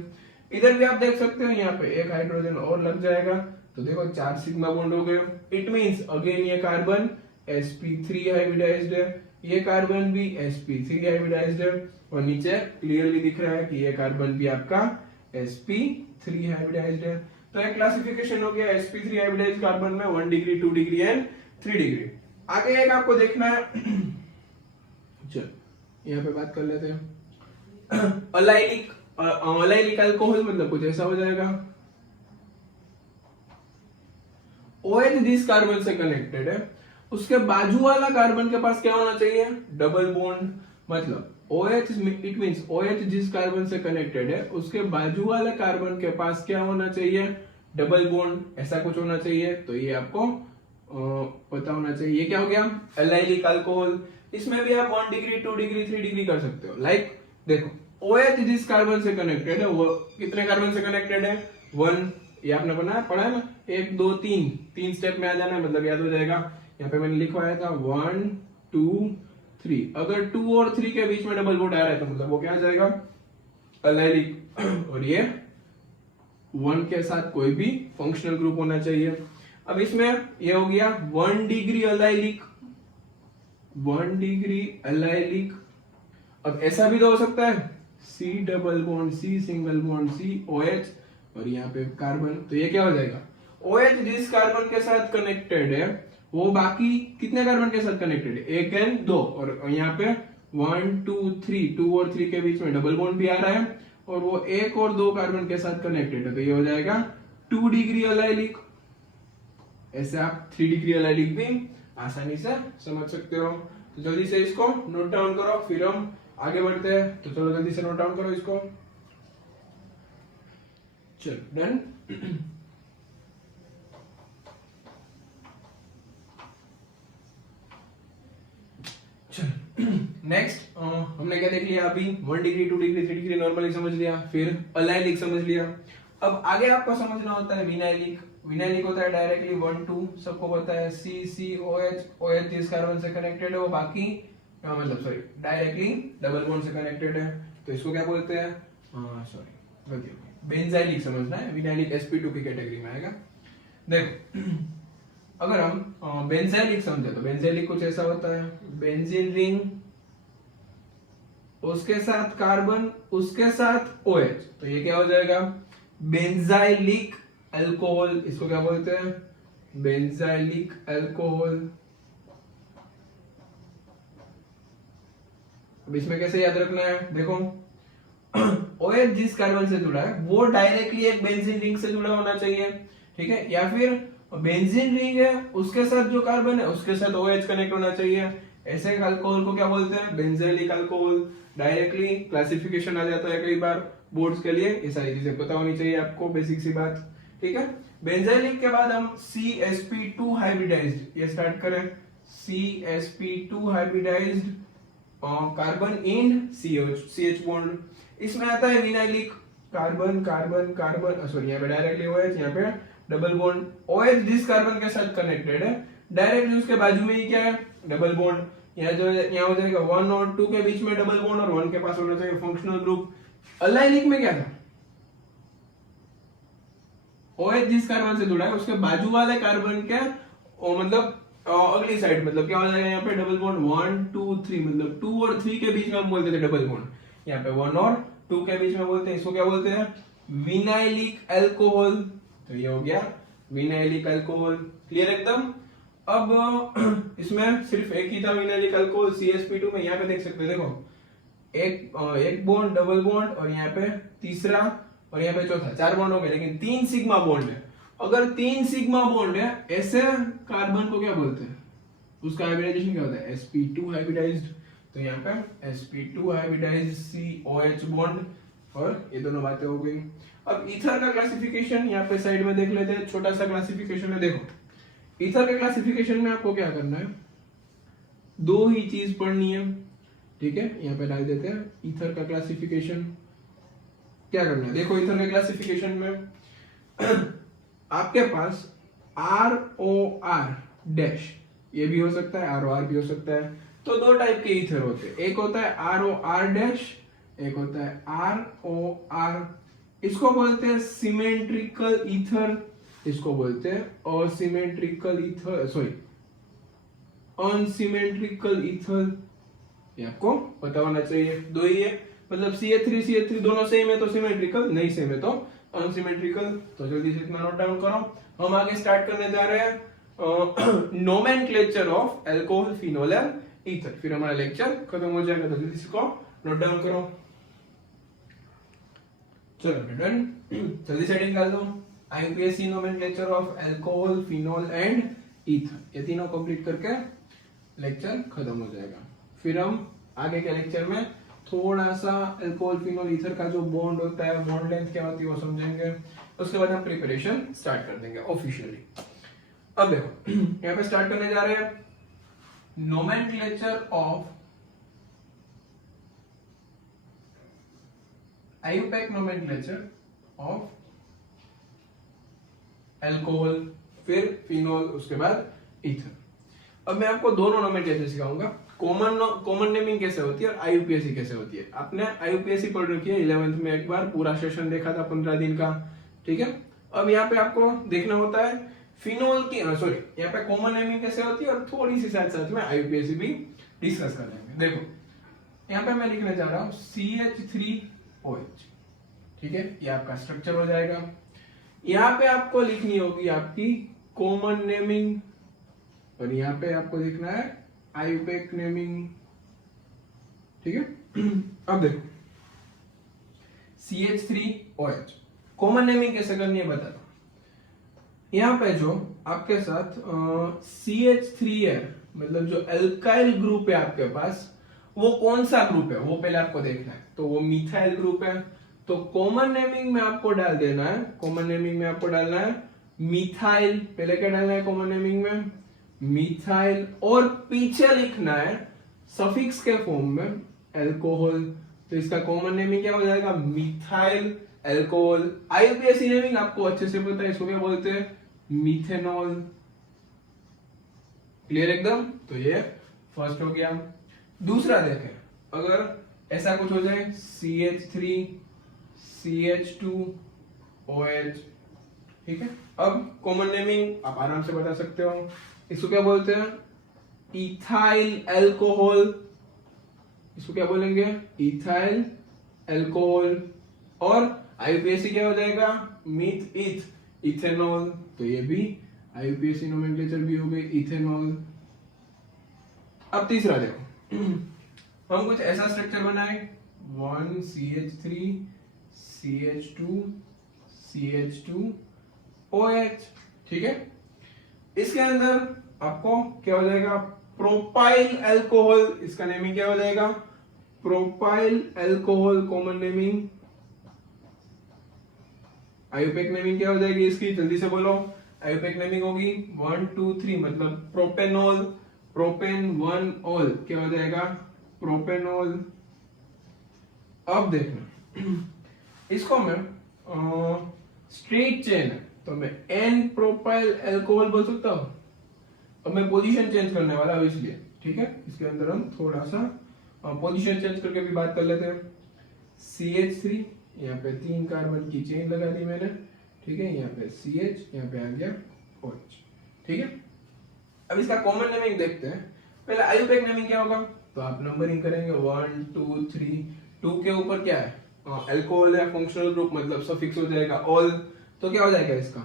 इधर भी आप देख सकते हो यहाँ पे एक हाइड्रोजन और लग जाएगा, तो देखो 4 सिग्मा बॉन्ड हो गए। इट मींस अगेन ये कार्बन sp3 हाइब्रिडाइज्ड है, ये कार्बन भी sp3 हाइब्रिडाइज्ड है, और नीचे क्लियरली दिख रहा है कि ये कार्बन भी आपका sp3 हाइब्रिडाइज्ड है। तो एक क्लासिफिकेशन हो गया sp3 हाइब्रिडाइज्ड कार्बन में 1 डिग्री 2 डिग्री एंड 3 डिग्री। आगे एक आपको देखना है, चलो यहाँ पे बात कर लेते हैं। अलाइलिक अल्कोहल मतलब कुछ ऐसा हो जाएगा, OH जिस कार्बन से कनेक्टेड है उसके बाजू वाला कार्बन के पास क्या होना चाहिए, डबल बॉन्ड। मतलब OH इट मींस OH जिस कार्बन से कनेक्टेड है उसके बाजू वाले कार्बन के पास क्या होना चाहिए, डबल बॉन्ड, ऐसा कुछ होना चाहिए। तो ये आपको पता होना चाहिए। ये क्या हो गया, एलाइलिक अल्कोहल। इसमें भी आप 1 डिग्री 2 डिग्री 3 डिग्री कर सकते हो। लाइक देखो OH जिस कार्बन से कनेक्टेड है वो कितने कार्बन से कनेक्टेड है, 1। ये आपने पढ़ा है ना, 1 2 3 स्टेप में आ जाना है, मतलब याद हो जाएगा। यहाँ पे मैंने लिखवाया था 1 2 3। अगर 2 और 3 के बीच में डबल बॉन्ड आ रहा है तो मतलब वो क्या आ जाएगा, एलाइलिक। और ये 1 के साथ कोई भी फंक्शनल ग्रुप होना चाहिए। अब इसमें ये हो गया 1 डिग्री एलाइलिक, 1 डिग्री एलाइलिक। अब ऐसा भी तो हो सकता है C double bond C single bond C OH और यहाँ पे कार्बन। तो ये क्या हो जाएगा, OH जिस कार्बन के साथ कनेक्टेड है वो बाकी कितने कार्बन के साथ कनेक्टेड है, 1 एंड 2। और यहाँ पे 1 2 3, 2 और 3 के बीच में डबल बॉन्ड भी आ रहा है और वो 1 और 2 कार्बन के साथ कनेक्टेड है। तो ये हो जाएगा 2 डिग्री एलाइलिक। ऐसे आप 3 डिग्री एलाइलिक भी आसानी से समझ सकते हो। तो जल्दी से इसको नोट डाउन करो, फिर हम आगे बढ़ते हैं। तो चलो जल्दी से नोट डाउन करो इसको। चलो डन। नेक्स्ट हमने क्या देख लिया अभी, 1 डिग्री 2 डिग्री 3 डिग्री नॉर्मली समझ लिया, फिर एलाइलिक समझ लिया। अब आगे आपको समझना होता है विनाइलिक। विनाइलिक होता है डायरेक्टली 1 2, सबको पता है COH जिस कार्बन से कनेक्टेड है वो बाकी मतलब सॉरी डायरेक्टली डबल बॉन्ड से कनेक्टेड है। तो इसको क्या बोलते हैं, सॉरी गलती हो गई, बेंजाइलिक समझना है। विनाइलिक sp2 की कैटेगरी में आएगा। देखो अगर हम बेंजाइलिक समझे तो बेंजाइलिक कुछ ऐसा होता है, बेंजीन रिंग, उसके साथ कार्बन, उसके साथ OH। तो ये क्या हो जाएगा, बेंजाइलिक अल्कोहल। इसको क्या बोलते हैं, बेंजाइलिक अल्कोहल। अब इसमें कैसे याद रखना है, देखो OH जिस कार्बन से जुड़ा है वो डायरेक्टली एक बेंजीन रिंग से जुड़ा होना चाहिए, ठीक है। या फिर बेंजीन रिंग है उसके साथ जो कार्बन है उसके साथ OH कनेक्ट होना चाहिए। ऐसे अल्कोहल को क्या बोलते हैं, बेंजाइलिक अल्कोहल। डायरेक्टली क्लासिफिकेशन आ जाता है कई बार बोर्ड्स के लिए, ये सारी चीजें पता होनी चाहिए आपको, बेसिक सी बात, ठीक है। बेंजाइलिक के बाद हम CsP2 हाइब्रिडाइज्ड ये स्टार्ट करें। CsP2 hybridised carbon in CH bond. इसमें आता है vinylic, carbon carbon carbon, sorry यहाँ पे डायरेक्टली OH, यहाँ पे डबल बॉन्ड। OH जिस कार्बन के साथ कनेक्टेड है डायरेक्टली उसके बाजू में ही क्या है, डबल बॉन्ड। यहाँ जो यहाँ हो जाएगा 1 और 2 के बीच में डबल बॉन्ड और 1 के पास होना चाहिए फंक्शनल ग्रुप। एलाइलिक में क्या था, OH जिस कार्बन से जुड़ा है उसके बाजू वाले कार्बन के मतलब अगली साइड, मतलब क्या हो जाएगा यहाँ पे डबल बॉन्ड 1 2 3, मतलब 2 और 3 के बीच में हम बोलते थे डबल बॉन्ड। यहाँ पे 1 और 2 के बीच में बोलते हैं, इसको क्या बोलते हैं, विनाइलिक अल्कोहल। तो ये हो गया विनाइलिक अल्कोहल, क्लियर एकदम। अब इसमें सिर्फ एक ही था विनाइलिक अल्कोहल CsP2 में। यहाँ पे देख सकते हैं, देखो एक बॉन्ड डबल बॉन्ड और यहाँ पे तीसरा और यहाँ पे चौथा, 4 बॉन्ड हो गए, लेकिन 3 सिग्मा बॉन्ड है। अगर 3 सिग्मा बॉन्ड है ऐसे कार्बन को क्या बोलते हैं, उसका हाइब्रिडाइजेशन क्या होता है, sp2 हाइब्रिडाइज्ड। तो यहाँ पे sp2 हाइब्रिडाइज्ड COH बॉन्ड, और ये दोनों बातें हो गई। अब ईथर का क्लासिफिकेशन यहाँ पे साइड में देख लेते हैं, छोटा सा क्लासिफिकेशन है। देखो ईथर के क्लासिफिकेशन में आपको क्या करना है, 2 ही चीज पढ़नी है, ठीक है। यहाँ पे डाल देते हैं ईथर का क्लासिफिकेशन। क्या करना है, देखो ईथर के क्लासिफिकेशन में आपके पास ROR डैश, ये भी हो सकता है, ROR भी हो सकता है। तो 2 टाइप के ईथर होते हैं, एक होता है ROR डैश, एक होता है ROR इसको बोलते हैं सिमेट्रिकल ईथर, इसको बोलते हैं asymmetrical ether, sorry unsymmetrical ether. ये आपको पता होना चाहिए। दो ही है, मतलब CH3 दोनों सेम है तो सिमेट्रिकल, नहीं सेम है तो अनसिमेट्रिकल। तो जल्दी से इतना नोट डाउन करो। हम आगे स्टार्ट करने जा रहे हैं nomenclature of alcohol, phenol and ether. फिर हमारा लेक्चर खत्म हो जाएगा। तो जल्दी से इसको नोट डाउन करो। चलो डन, जल्दी से निकाल दो। IUPAC nomenclature of alcohol, phenol and ether, ये तीनों कंप्लीट करके लेक्चर खत्म हो जाएगा। फिर हम आगे के लेक्चर में थोड़ा सा अल्कोहल, फिनोल, ईथर का जो बॉन्ड होता है, बॉन्ड लेंथ क्या होती है वो समझेंगे। उसके बाद हम प्रिपरेशन स्टार्ट कर देंगे ऑफिशियली। अब देखो यहाँ पे स्टार्ट करने जा रहे हैं nomenclature of IUPAC nomenclature of alcohol, फिर फिनोल, उसके बाद ईथर। अब मैं आपको दोनों नोमेनक्लेचर सिखाऊंगा। कॉमन नेमिंग कैसे होती है और IUPAC कैसे होती है। आपने IUPAC पढ़ रखी है 11th में, एक बार पूरा सेशन देखा था 15 दिन का, ठीक है। अब यहाँ पे आपको देखना होता है फिनोल की, सॉरी यहाँ पे कॉमन नेमिंग कैसे होती है और थोड़ी सी साथ साथ में IUPAC भी डिस्कस कर लेंगे। देखो यहाँ पे मैं लिखने जा रहा हूँ CH3OH, ठीक है, ये आपका स्ट्रक्चर हो जाएगा। यहाँ पे आपको लिखनी होगी आपकी कॉमन नेमिंग और यहाँ पे आपको लिखना है IUPAC नेमिंग, ठीक है। अब देखो CH3OH कॉमन नेमिंग कैसे करनी है बताता हूं। यहाँ पे जो आपके साथ CH3 है, मतलब जो अल्काइल ग्रुप है आपके पास, वो कौन सा ग्रुप है वो पहले आपको देखना है। तो वो मिथाइल ग्रुप है, तो कॉमन नेमिंग में आपको डाल देना है, कॉमन नेमिंग में आपको डालना है मिथाइल। पहले क्या डालना है कॉमन नेमिंग में? मिथाइल। और पीछे लिखना है सफिक्स के फॉर्म में अल्कोहल। तो इसका कॉमन नेमिंग क्या हो जाएगा? Methyl alcohol. IUPAC नेमिंग आपको अच्छे से पता है, इसको क्या बोलते हैं? मिथेनॉल। क्लियर एकदम? तो ये फर्स्ट हो गया। दूसरा देखें, अगर ऐसा कुछ हो जाए CH3 CH2OH, ठीक है। अब कॉमन नेमिंग आप आराम से बता सकते हो, इसको क्या बोलते हैं? Ethyl alcohol. इसको क्या बोलेंगे? Ethyl alcohol. और IUPAC क्या हो जाएगा? मीथ इथ इथेनॉल। तो ये भी IUPAC नोमेनक्लेचर भी हो गई, इथेनॉल। अब तीसरा देखो, हम कुछ ऐसा स्ट्रक्चर बनाए 1 CH3 CH2 CH2OH, ठीक है। इसके अंदर आपको क्या हो जाएगा? Propyl alcohol. इसका नेमिंग क्या हो जाएगा? Propyl alcohol common naming. IUPAC naming क्या हो जाएगी इसकी? जल्दी से बोलो। IUPAC नेमिंग होगी 1 2 3, मतलब प्रोपेनॉल। प्रोपेन 1 ऑल क्या हो जाएगा? प्रोपेनॉल। अब देखना, इसको मैं स्ट्रेट चेन है तो मैं N प्रोपाइल अल्कोहल बोल सकता हूं। अब मैं पोजीशन चेंज करने वाला हूं इसलिए, ठीक है। इसके अंदर हम थोड़ा सा पोजीशन चेंज करके भी बात कर लेते हैं। CH3, यहाँ पे 3 कार्बन की चेन लगा दी मैंने, ठीक है। यहाँ पे CH, यहाँ पे आ गया OH, ठीक है। अब इसका कॉमन नेमिंग देखते हैं। पहले IUPAC नेमिंग क्या होगा? तो आप नंबरिंग करेंगे 1 2 3। 2 के ऊपर क्या है? अल्कोहल है, फंक्शनल ग्रुप, मतलब सफिक्स हो जाएगा ऑल। तो क्या हो जाएगा इसका?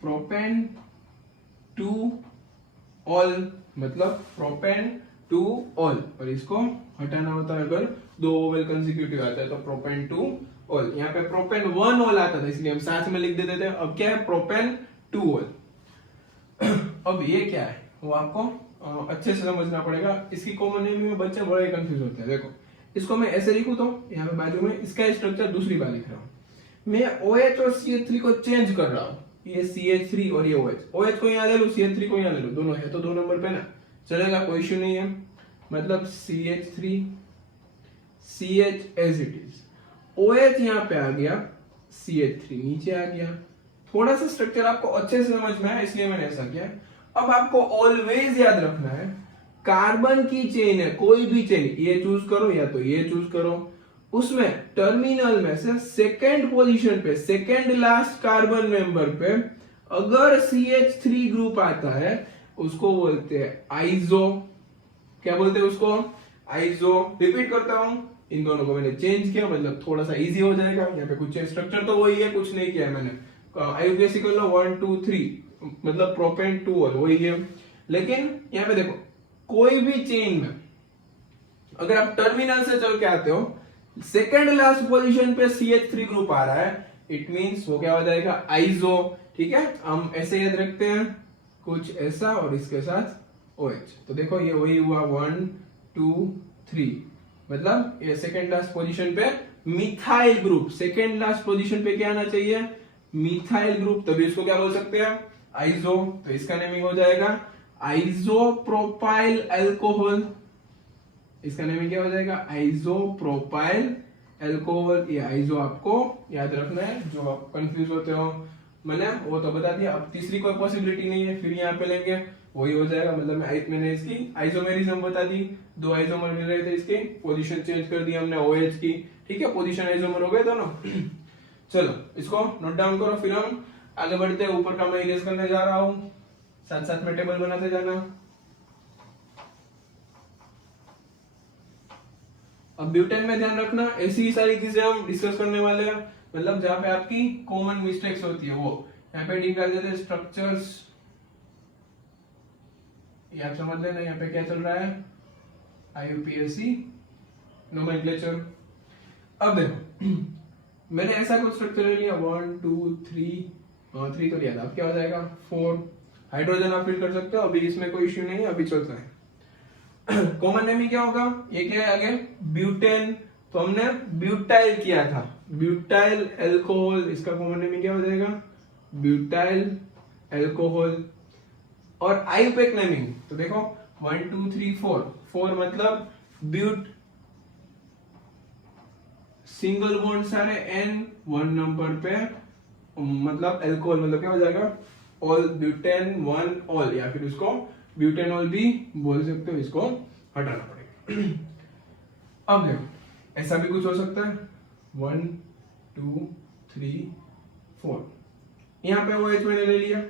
प्रोपेन 2 ऑल, मतलब प्रोपेन 2 ऑल। और इसको हटाना होता है अगर 2 ओवल कंसेक्यूटिव आता है तो प्रोपेन 2 ऑल। यहाँ पे प्रोपेन 1 ऑल आता था इसलिए हम साथ में लिख देते थे। अब क्या है? Propane 2 all. अब ये क्या है वो आपको अच्छे से समझना पड़ेगा। इसकी कॉमन नेमिंग में बच्चे बड़े कंफ्यूज होते हैं। देखो इसको मैं ऐसे लिखूं तो यहाँ पे बाजू में इसका स्ट्रक्चर दूसरी बार लिख रहा हूँ। मैं OH और CH3 को चेंज कर रहा हूँ। ये CH3 और ये OH को यहाँ ले लो, CH3 को यहाँ ले लो, दोनों है तो 2 नंबर पे ना, चलेगा, कोई इश्यू नहीं है। मतलब CH3 CH as it is, OH यहाँ पे आ गया, CH3 नीचे आ गया। थोड़ा सा स्ट्रक्चर आपको अच्छे से समझ में आया इसलिए मैंने ऐसा किया। अब आपको ऑलवेज याद रखना है, कार्बन की चेन है, कोई भी चेन, ये चूज करो या तो ये चूज करो। उसमें टर्मिनल में से सेकेंड पोजीशन पे, सेकेंड लास्ट कार्बन मेंबर पे अगर CH3 ग्रुप आता है उसको बोलते हैं आइजो। क्या बोलते हैं उसको? आइजो। रिपीट करता हूं, इन दोनों को मैंने चेंज किया, मतलब थोड़ा सा इजी हो जाएगा। यहाँ पे कुछ स्ट्रक्चर तो वही है, कुछ नहीं किया है मैंने। आईयूपीएसी कर लो 1 2 3, मतलब प्रोपेन 2 वही है। लेकिन यहाँ पे देखो, कोई भी चेन में अगर आप टर्मिनल से चल के आते हो, सेकेंड लास्ट पोजीशन पे CH3 ग्रुप आ रहा है, इट मींस वो क्या हो जाएगा? आइजो। ठीक है, हम ऐसे याद रखते हैं, कुछ ऐसा और इसके साथ OH। तो देखो ये वही हुआ 1 2 3, मतलब ये सेकेंड लास्ट पोजीशन पे methyl group. Second last position पे क्या आना चाहिए? मिथाइल ग्रुप, तभी इसको क्या बोल सकते हैं? आइजो। तो इसका नेमिंग हो जाएगा आइसोप्रोपाइल अल्कोहल। इसका नेमिंग क्या हो जाएगा? Isopropyl alcohol. ये आइसो आपको याद रखना है, जो आप कंफ्यूज होते हो मैंने वो तो बता दिया। अब तीसरी कोई पॉसिबिलिटी नहीं है, फिर यहाँ पे लेंगे वही हो जाएगा। मतलब मैंने इसकी आइसोमेरिज्म बता दी, 2 आइसोमर मिल रहे थे, इसके पोजीशन चेंज कर दी हमने OH की। ठीक है, पोजीशन आइसोमर हो गए दोनों। चलो इसको नोट डाउन करो, फिर हम आगे बढ़ते हैं। ऊपर का मैं इरेज करने जा रहा हूं, साथ साथ में टेबल बनाते जाना। अब ब्यूटेन में ध्यान रखना, ऐसी सारी चीजें हम डिस्कस करने वाले हैं, मतलब जहां पे आपकी कॉमन मिस्टेक्स होती है वो यहाँ पे निकाल देते हैं। स्ट्रक्चर्स, ये आप समझ लेना, यहाँ पे क्या चल रहा है? IUPAC nomenclature. अब देखो मैंने ऐसा कुछ स्ट्रक्चर ले लिया 1 2 3 3 तो लिया था, अब क्या हो जाएगा? 4। हाइड्रोजन आप फिल कर सकते हो, अभी इसमें कोई इश्यू नहीं है, अभी चलता है। कॉमन नेम क्या होगा? ये क्या है आगे? ब्यूटेन। तो हमने ब्यूटाइल किया था, ब्यूटाइल अल्कोहल। इसका कॉमन नेम क्या हो जाएगा? Butyl alcohol. और आईयूपैक नेमिंग तो देखो 1 2 3 4, 4 मतलब ब्यूट, सिंगल बॉन्ड सारे N, 1 नंबर पे, मतलब अल्कोहल, मतलब क्या हो जाएगा? ऑल ब्यूटेन 1 ऑल, या फिर उसको ब्यूटेनॉल भी बोल सकते हो, इसको हटाना पड़ेगा। अब देखो ऐसा भी कुछ हो सकता है 1 2 3 4, यहां पे OH मैंने ले लिया।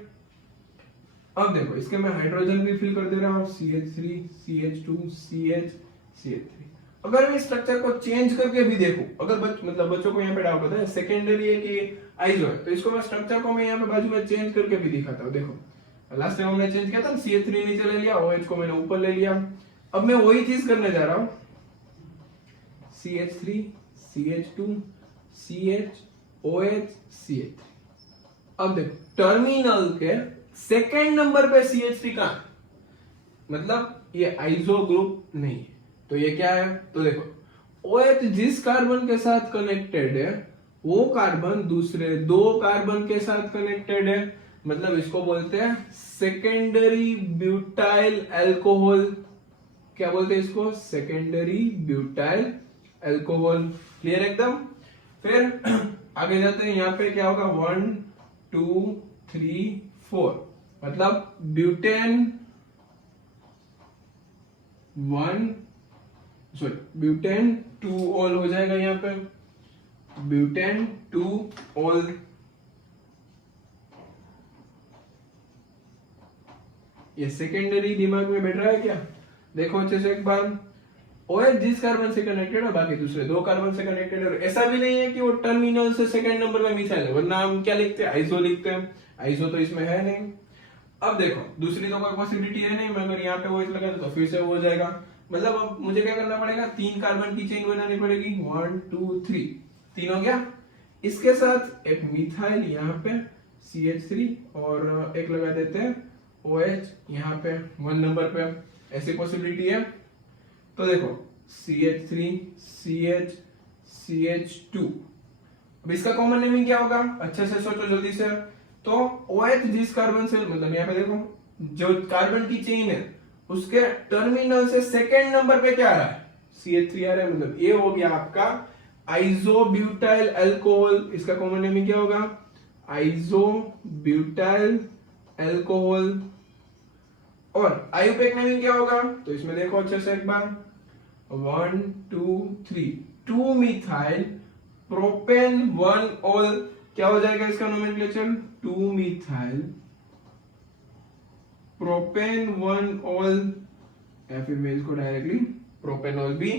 अब देखो इसके मैं हाइड्रोजन भी फिल कर दे रहा हूं, CH3 CH2 CH CH3। अगर मैं स्ट्रक्चर को चेंज करके भी देखूं, अगर मतलब बच्चों को यहाँ पे डाउट होता है सेकेंडरी है कि आइसो है, तो इसको मैं स्ट्रक्चर को मैं यहाँ पे बाजू में चेंज करके भी दिखाता हूँ। देखो लास्ट टाइम हमने चेंज किया था, CH3 नीचे ले लिया, OH को मैंने ऊपर ले लिया। अब मैं वही चीज करने जा रहा हूं, CH3 CH2 CH OH CH3। अब देखो टर्मिनल के सेकेंड नंबर पे CH3 का, मतलब ये आइसो ग्रुप नहीं है, तो ये क्या है? तो देखो OH जिस कार्बन के साथ कनेक्टेड है वो कार्बन दूसरे 2 कार्बन के साथ कनेक्टेड है, मतलब इसको बोलते हैं सेकेंडरी ब्यूटाइल अल्कोहल। क्या बोलते हैं इसको? Secondary butyl alcohol. क्लियर एकदम? फिर आगे जाते हैं, यहाँ पे क्या होगा? 1 2 3 4, मतलब ब्यूटेन 2 ऑल हो जाएगा। यहाँ पे ब्यूटेन 2 ऑल। ये सेकेंडरी दिमाग में बैठ रहा है क्या? देखो अच्छे से एक बार, OH जिस कार्बन से कनेक्टेड है बाकी दूसरे 2 कार्बन से कनेक्टेड है। ऐसा भी नहीं है कि वो टर्मिनल से सेकंड नंबर में मिसाइल है, वरना हम क्या लिखते हैं? आइसो लिखते हैं। आइसो तो इसमें है नहीं। अब देखो दूसरी तो कोई पॉसिबिलिटी है नहीं, मैं अगर यहाँ पे OH लगा तो फिर से हो जाएगा। मतलब अब मुझे क्या करना पड़ेगा? 3 कार्बन की चेन बनानी पड़ेगी, 1 2 3, 3 हो गया। इसके साथ एक मिथाइल यहाँ पे CH3 और एक लगा देते हैं OH यहाँ पे 1 नंबर पे, ऐसी पॉसिबिलिटी है। तो देखो CH3 CH CH2, अब इसका कॉमन नेमिंग क्या होगा? अच्छे से सोचो जल्दी से। तो OH जिस कार्बन से, मतलब यहाँ पे देखो जो कार्बन की चेन है उसके टर्मिनल से सेकेंड नंबर पे क्या आ रहा है? CH3 आ रहा है, मतलब ये हो गया आपका आइसोब्यूटाइल अल्कोहल। इसका कॉमन नेमिंग क्या होगा? Isobutyl alcohol. और आईयूपैक नेमिंग क्या होगा? तो इसमें देखो अच्छे से एक बार 1 2 3, 2 मिथाइल प्रोपेन 1 ऑल, क्या हो जाएगा इसका नोमेनक्लेचर? 2 मिथाइल प्रोपेन 1 ऑल, या फिर मैं इसको डायरेक्टली प्रोपेनॉल भी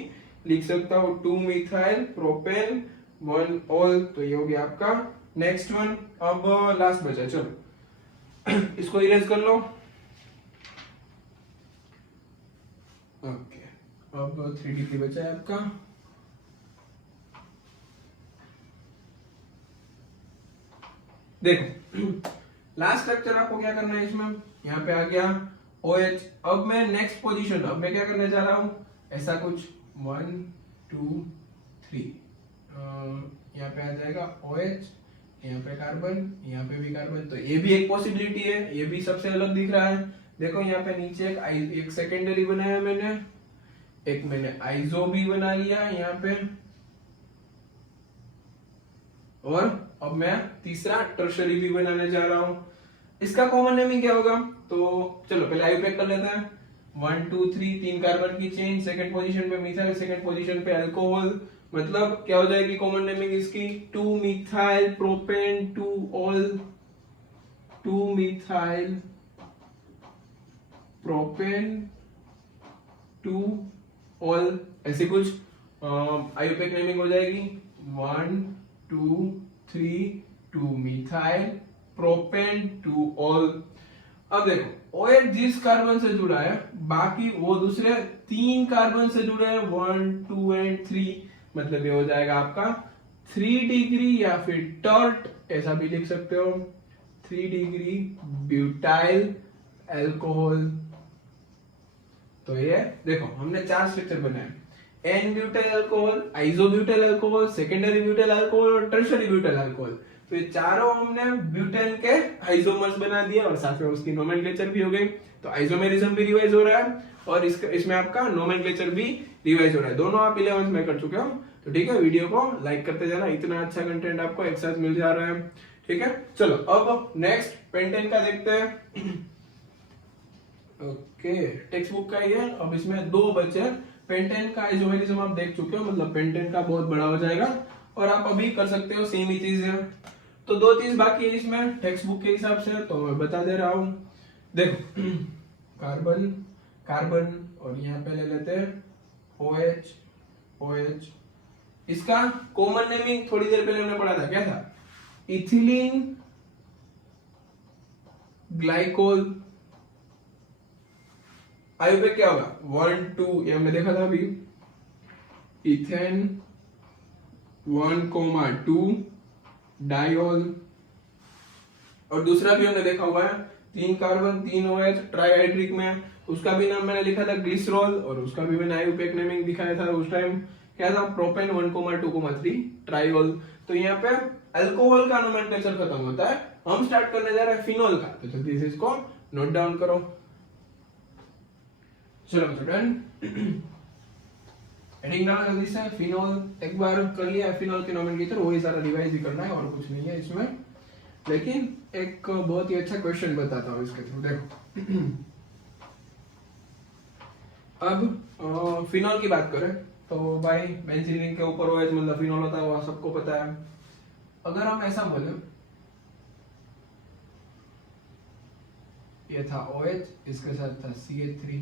लिख सकता हूं, 2 मिथाइल प्रोपेन 1 ऑल। तो ये हो गया आपका नेक्स्ट वन। अब लास्ट बचा, चलो इसको इरेज कर लो। ओके, अब 3D बचा है आपका। देखो लास्ट स्ट्रक्चर आपको क्या करना है इसमें, यहाँ पे आ गया OH। अब मैं नेक्स्ट पोजीशन, अब मैं क्या करने जा रहा हूं, ऐसा कुछ 1 2 3, यहाँ पे आ जाएगा OH, यहाँ पे कार्बन, यहाँ पे भी कार्बन। तो ये भी एक पॉसिबिलिटी है, ये भी सबसे अलग दिख रहा है। देखो यहाँ पे नीचे एक सेकेंडरी बनाया मैंने, एक मैंने आइसो भी बना लिया यहाँ पे, और अब मैं तीसरा टर्शरी भी बनाने जा रहा हूं। इसका कॉमन नेमिंग क्या होगा, तो चलो पहले आईयूपैक कर लेते हैं। 1 2 3 3 कार्बन की चेन, सेकंड पोजीशन पे मिथाइल, सेकंड पोजीशन पे अल्कोहल, मतलब क्या हो जाएगी कॉमन नेमिंग इसकी, 2 methyl propane 2 all, 2 methyl propane 2 all, ऐसे कुछ आईयूपैक नेमिंग हो जाएगी। 1 2 3 2 मिथाइल प्रोपेन 2 ऑल। अब देखो OH जिस कार्बन से जुड़ा है, बाकी वो दूसरे 3 कार्बन से जुड़े हैं, 1 2 एंड 3, मतलब ये हो जाएगा आपका 3 डिग्री या फिर टर्ट, ऐसा भी लिख सकते हो, 3 डिग्री ब्यूटाइल अल्कोहल। तो ये देखो हमने 4 स्ट्रक्चर बनाए, n butyl alcohol, isobutyl alcohol, secondary butyl alcohol और टर्शरी ब्यूटाइल अल्कोहल। तो ये चारों हमने ब्यूटेन के आइसोमर्स बना दिया और साथ में उसकी नोमेनक्लेचर भी हो गई। तो आइसोमेरिज्म भी रिवाइज हो रहा है और इसमें आपका नोमेनक्लेचर भी रिवाइज हो रहा है। दोनों आप 11th में कर चुके हो। तो ठीक है, वीडियो को लाइक करते जाना, इतना अच्छा कंटेंट आपको एक साथ मिल जा रहा है। ठीक है, चलो अब नेक्स्ट पेंटेन का देखते हैं। ओके, टेक्स्ट बुक का ही है। अब इसमें 2 बचे। पेंटेन का आइसोमेरिज्म आप देख चुके हो, मतलब पेंटेन का बहुत बड़ा हो जाएगा और आप अभी कर सकते हो, सेम ही चीज है। तो 2 चीज बाकी है इसमें टेक्स्ट बुक के हिसाब से, तो मैं बता दे रहा हूं। देखो कार्बन कार्बन और यहाँ पे ले लेते हैं OH OH। इसका कॉमन नेमिंग थोड़ी देर पहले हमने पढ़ा था, क्या था, इथिलीन ग्लाइकोल। आईयूपैक क्या होगा, 1 2, ये हमने देखा था अभी, इथेन 1,2 डाइऑल। और दूसरा भी हमने देखा हुआ है, 3 कार्बन 3 OH ट्राइहाइड्रिक में, उसका भी नाम मैंने लिखा था ग्लिसरॉल, और उसका भी मैंने आईयूपैक नेमिंग दिखाया था उस टाइम, क्या था, प्रोपेन 1,2,3 ट्राइऑल। तो यहाँ पे अल्कोहल का नोमेनक्लेचर खत्म होता है, हम स्टार्ट करने जा रहे हैं फिनॉल का। तो जल्दी से इसको नोट डाउन करो। चलो स्टूडेंट, हेडिंग डाउन जल्दी से। फिनॉल एक बार कर लिया, फिनॉल के नोमेनक्लेचर वही सारा रिवाइज ही करना है और कुछ नहीं है इसमें। लेकिन एक बहुत ही अच्छा क्वेश्चन बताता हूँ इसके थ्रू, देखो। अब फिनॉल की बात करें तो भाई बेंजीन के ऊपर OH मतलब फिनॉल होता है, वो सबको पता है। अगर हम ऐसा बोले, ये था OH, इसके साथ था CH3,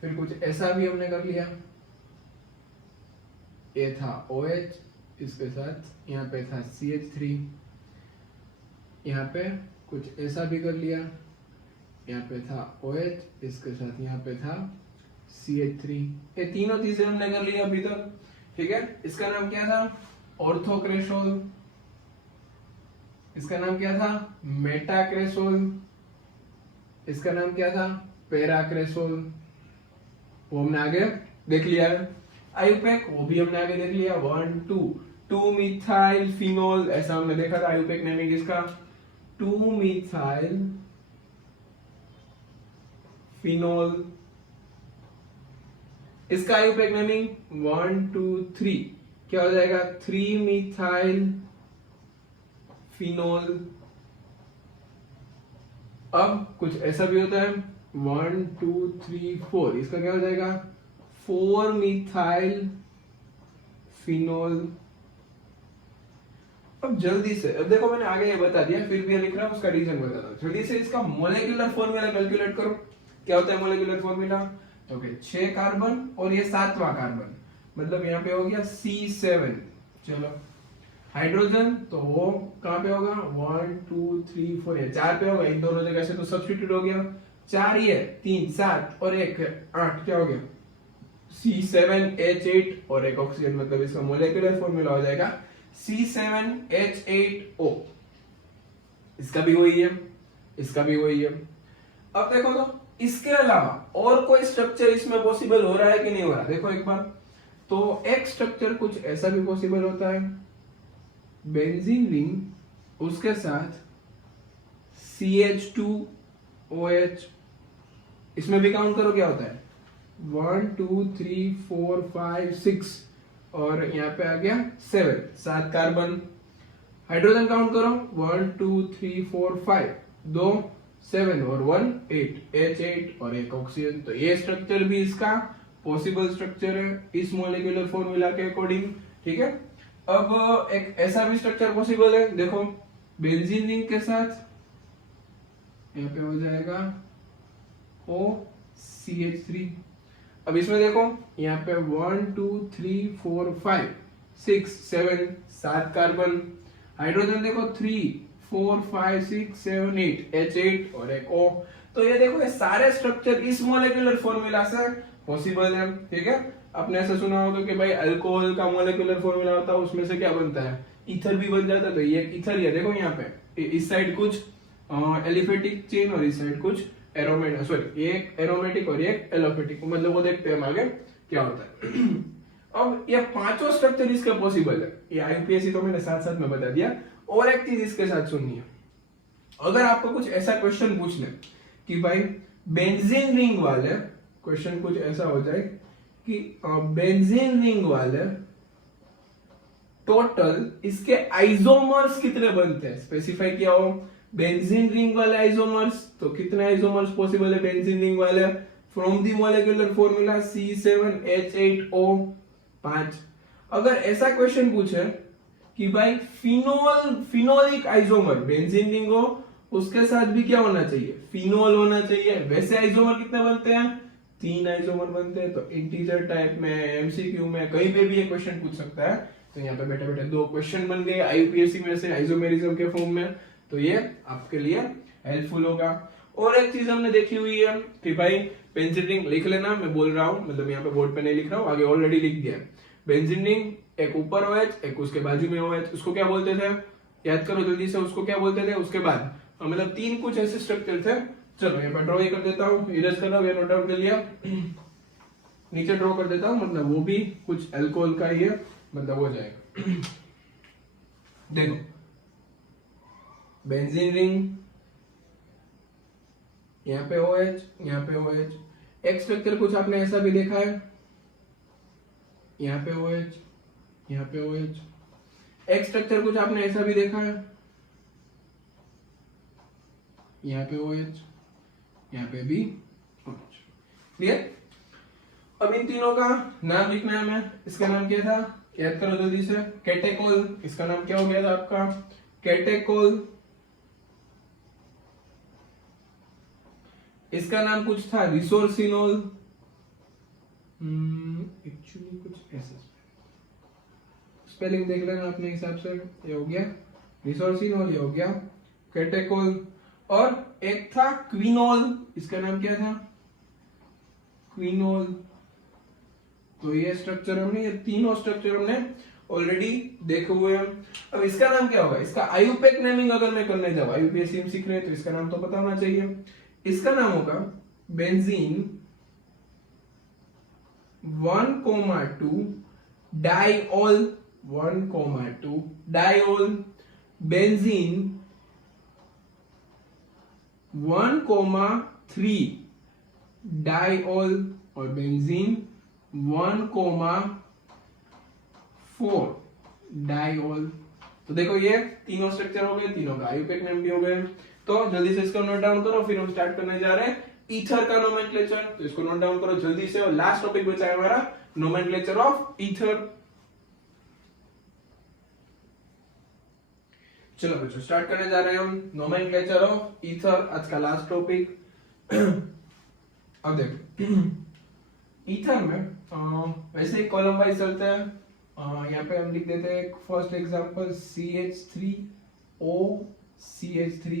फिर कुछ ऐसा भी हमने कर लिया, ये था OH, इसके साथ यहाँ पे था CH3, यहाँ पे कुछ ऐसा भी कर लिया, यहाँ पे था OH, इसके साथ यहाँ पे था CH3। ये तीनों चीजें हमने कर लिया अभी तक। ठीक है, इसका नाम क्या था, ऑर्थोक्रेसोल। इसका नाम क्या था, मेटाक्रेसोल। इसका नाम क्या था, पैराक्रेसोल। वो हमने आगे देख लिया है। आईयूपैक वो भी हमने आगे देख लिया, 1 2 2 मिथाइल फिनॉल, ऐसा हमने देखा था आईयूपैक नेमिंग इसका, 2 मिथाइल फिनॉल। इसका आईयूपैक नेमिंग 1 2 3, क्या हो जाएगा, 3 मिथाइल फिनॉल। अब कुछ ऐसा भी होता है, 1 2 3 4, इसका क्या हो जाएगा, 4 मिथाइल फिनोल। अब जल्दी से, अब देखो मैंने आगे ये बता दिया, फिर भी ये लिख रहा हूं, उसका रीजन बताता हूं। जल्दी से इसका मोलेक्युलर फॉर्मूला कैलकुलेट करो। क्या होता है मोलेक्युलर फॉर्मूला? ओके, 6 कार्बन और ये 7वां कार्बन, मतलब यहाँ पे हो गया C7। चलो हाइड्रोजन तो वो कहाँ पे होगा? 1 2 3 4, ये 4 पे होगा, इन दोनों जगह से तो सब्स्टिट्यूट हो गया। 4 ये 3 7 और 1 8, क्या हो गया? C7H8 और एक ऑक्सीजन, मतलब इसका मोलेक्युलर फॉर्मूला हो जाएगा C7H8O। इसका भी वही है, इसका भी वही है। अब देखो तो इसके अलावा और कोई स्ट्रक्चर इसमें पॉसिबल हो रहा है कि नहीं हो रहा? देखो एक बार तो, एक स्ट्रक्चर कुछ ऐसा भी पॉसिबल होता है, बेंजीन रिंग उसके साथ CH2OH। इसमें भी काउंट करो क्या होता है, 1 2 3 4 5 6 और यहाँ पे आ गया 7 कार्बन। हाइड्रोजन काउंट करो, 1 2 3 4 5, 2 7 और 1 8, H8 और एक ऑक्सीजन। तो ये स्ट्रक्चर भी इसका पॉसिबल स्ट्रक्चर है इस मोलेकुलर फॉर्मूला के अकॉर्डिंग, ठीक है। अब एक ऐसा भी स्ट्रक्चर पॉसिबल है, देखो बेंजीन रिंग के साथ यहाँ पे हो जाएगा OCH3। अब इसमें देखो यहाँ पे 1 2 3 4 5 6 7 7 कार्बन। हाइड्रोजन देखो 3 4 5 6 7 8, H8 और एक O। तो ये देखो ये सारे स्ट्रक्चर इस मोलेकुलर फॉर्मूला से पॉसिबल है, ठीक है। आपने ऐसा सुना होगा कि भाई अल्कोहल का मोलेकुलर फॉर्मूला होता है, उसमें से क्या बनता है? ईथर भी बन जाता है। तो ये ईथर है, देखो यहाँ पे इस साइड कुछ एलिफेटिक चेन और इस साइड कुछ एरोमेटिक, सॉरी एक एरोमेटिक और एक एलोफेटिक, मतलब वो देखते हैं हम आगे क्या होता है। अब ये पांचों स्ट्रक्चर इसके पॉसिबल है, ये आईपीएससी तो मैंने साथ साथ में बता दिया। और एक चीज इसके साथ सुननी है, अगर आपको कुछ ऐसा क्वेश्चन पूछ ले कि भाई बेंजीन रिंग वाले, क्वेश्चन कुछ ऐसा हो जाए कि बेंजीन रिंग वाले टोटल इसके आइसोमर्स कितने बनते हैं, स्पेसिफाई किया हो। बेंजीन रिंग वाले आइसोमर्स, तो कितने आइसोमर्स पॉसिबल है बेंजीन रिंग वाले? From the molecular formula C7H8O 5। अगर ऐसा क्वेश्चन पूछे कि भाई फिनोलिक आइसोमर बेंजीन रिंग हो, उसके साथ भी क्या होना चाहिए? फिनोल होना चाहिए। वैसे आइसोमर कितने बनते हैं? 3 आइसोमर बनते हैं। तो इंटीजर टाइप में, एमसीक्यू में, कहीं पे भी ये क्वेश्चन पूछ सकता है। तो यहाँ पे बैठे बैठे 2 क्वेश्चन बन गए आईयूपीएससी में से आइसोमेरिज्म के फॉर्म में, तो ये आपके लिए हेल्पफुल होगा। और एक चीज हमने देखी हुई है कि भाई बेंजीन रिंग लिख लेना, मैं बोल रहा हूँ, मतलब यहाँ पे बोर्ड पे नहीं लिख रहा हूँ, आगे ऑलरेडी लिख दिया। बेंजीन रिंग एक ऊपर OH, एक उसके बाजू में OH, उसको क्या बोलते थे? याद करो जल्दी से, उसको क्या बोलते थे? उसके बाद मतलब 3 कुछ ऐसे स्ट्रक्चर थे। चलो यहाँ पे ड्रॉ कर देता हूँ, इरेज कर रहा हूँ, नोट डाउन कर लिया। नीचे ड्रॉ कर देता हूँ, मतलब वो भी कुछ अल्कोहल का ही है, मतलब हो जाएगा। देखो बेंजीन रिंग, यहाँ पे OH, यहाँ पे OH। एक स्ट्रक्चर कुछ आपने ऐसा भी देखा है, यहाँ पे OH, यहाँ पे OH। एक स्ट्रक्चर कुछ आपने ऐसा भी देखा है, यहाँ पे OH, यहाँ पे भी OH। क्लियर? अब इन तीनों का नाम लिखना है हमें। इसका नाम क्या था? याद करो जल्दी से। कैटेकोल। इसका नाम क्या हो गया था आपका? कैटेकोल। इसका नाम कुछ था रिसोर्सिनोल। एक्चुअली कुछ ऐसे स्पेलिंग देख लेना अपने हिसाब से। ये हो गया रिसोर्सिनोल, ये हो गया कैटेकोल। और एक था क्विनोल। इसका नाम क्या था? क्विनोल। तो ये स्ट्रक्चर हमने, ये तीनों स्ट्रक्चर हमने ऑलरेडी देखे हुए हैं। अब इसका नाम क्या होगा? इसका आयुपेक नेमिंग अगर मैं करने जाऊँ, आईयूपीएससी में सीख रहे हैं तो इसका नाम तो पता होना चाहिए। इसका नाम होगा benzene 1,2 diol, 1,2 diol. Benzene 1,3 diol और बेंजीन 1,4 डाइऑल। तो देखो ये तीनों स्ट्रक्चर हो गए, तीनों का आयुपेक नेम भी हो गए। तो जल्दी से इसको नोट डाउन करो, फिर हम स्टार्ट करने जा रहे हैं ईथर का नोमेनक्लेचर। तो इसको नोट डाउन करो जल्दी से। और लास्ट टॉपिक बचा है हमारा नोमेनक्लेचर ऑफ ईथर। चलो बच्चों स्टार्ट करने जा रहे हैं हम नोमेनक्लेचर ऑफ ईथर, आज का लास्ट टॉपिक। अब देखो ईथर में वैसे ही कॉलम वाइज चलते हैं। यहाँ पे हम लिख देते हैं first example CH3O CH3,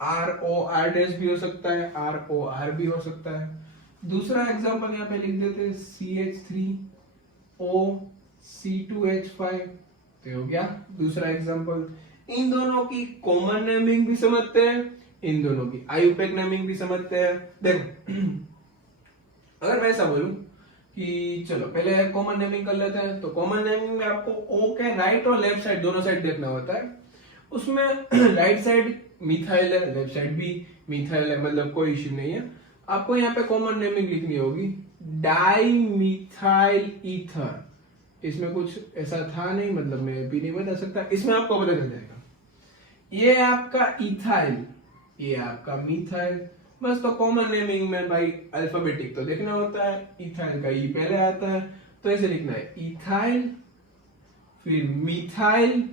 ROR dash भी हो सकता है, ROR भी हो सकता है। दूसरा एग्जांपल यहाँ पे लिख देते हैं CH3O C2H5, तो हो गया दूसरा एग्जांपल। इन दोनों की कॉमन नेमिंग भी समझते हैं, इन दोनों की आयुपेक नेमिंग भी समझते हैं। देखो अगर मैं ऐसा बोलूं कि चलो पहले कॉमन नेमिंग कर लेते हैं, तो कॉमन नेमिंग में आपको O के राइट और लेफ्ट साइड दोनों साइड देखना होता है। उसमें राइट साइड मिथाइल है, लेफ्ट साइड भी मिथाइल है, मतलब कोई इश्यू नहीं है। आपको यहाँ पे कॉमन नेमिंग लिखनी होगी डाई मिथाइल ईथर। इसमें कुछ ऐसा था नहीं, मतलब मैं भी नहीं बता सकता, इसमें आपको पता चल जाएगा। ये आपका इथाइल, ये आपका मिथाइल, बस। तो कॉमन नेमिंग में भाई अल्फाबेटिक तो देखना होता है, इथाइल का ई पहले आता है तो ऐसे लिखना है इथाइल, फिर मिथाइल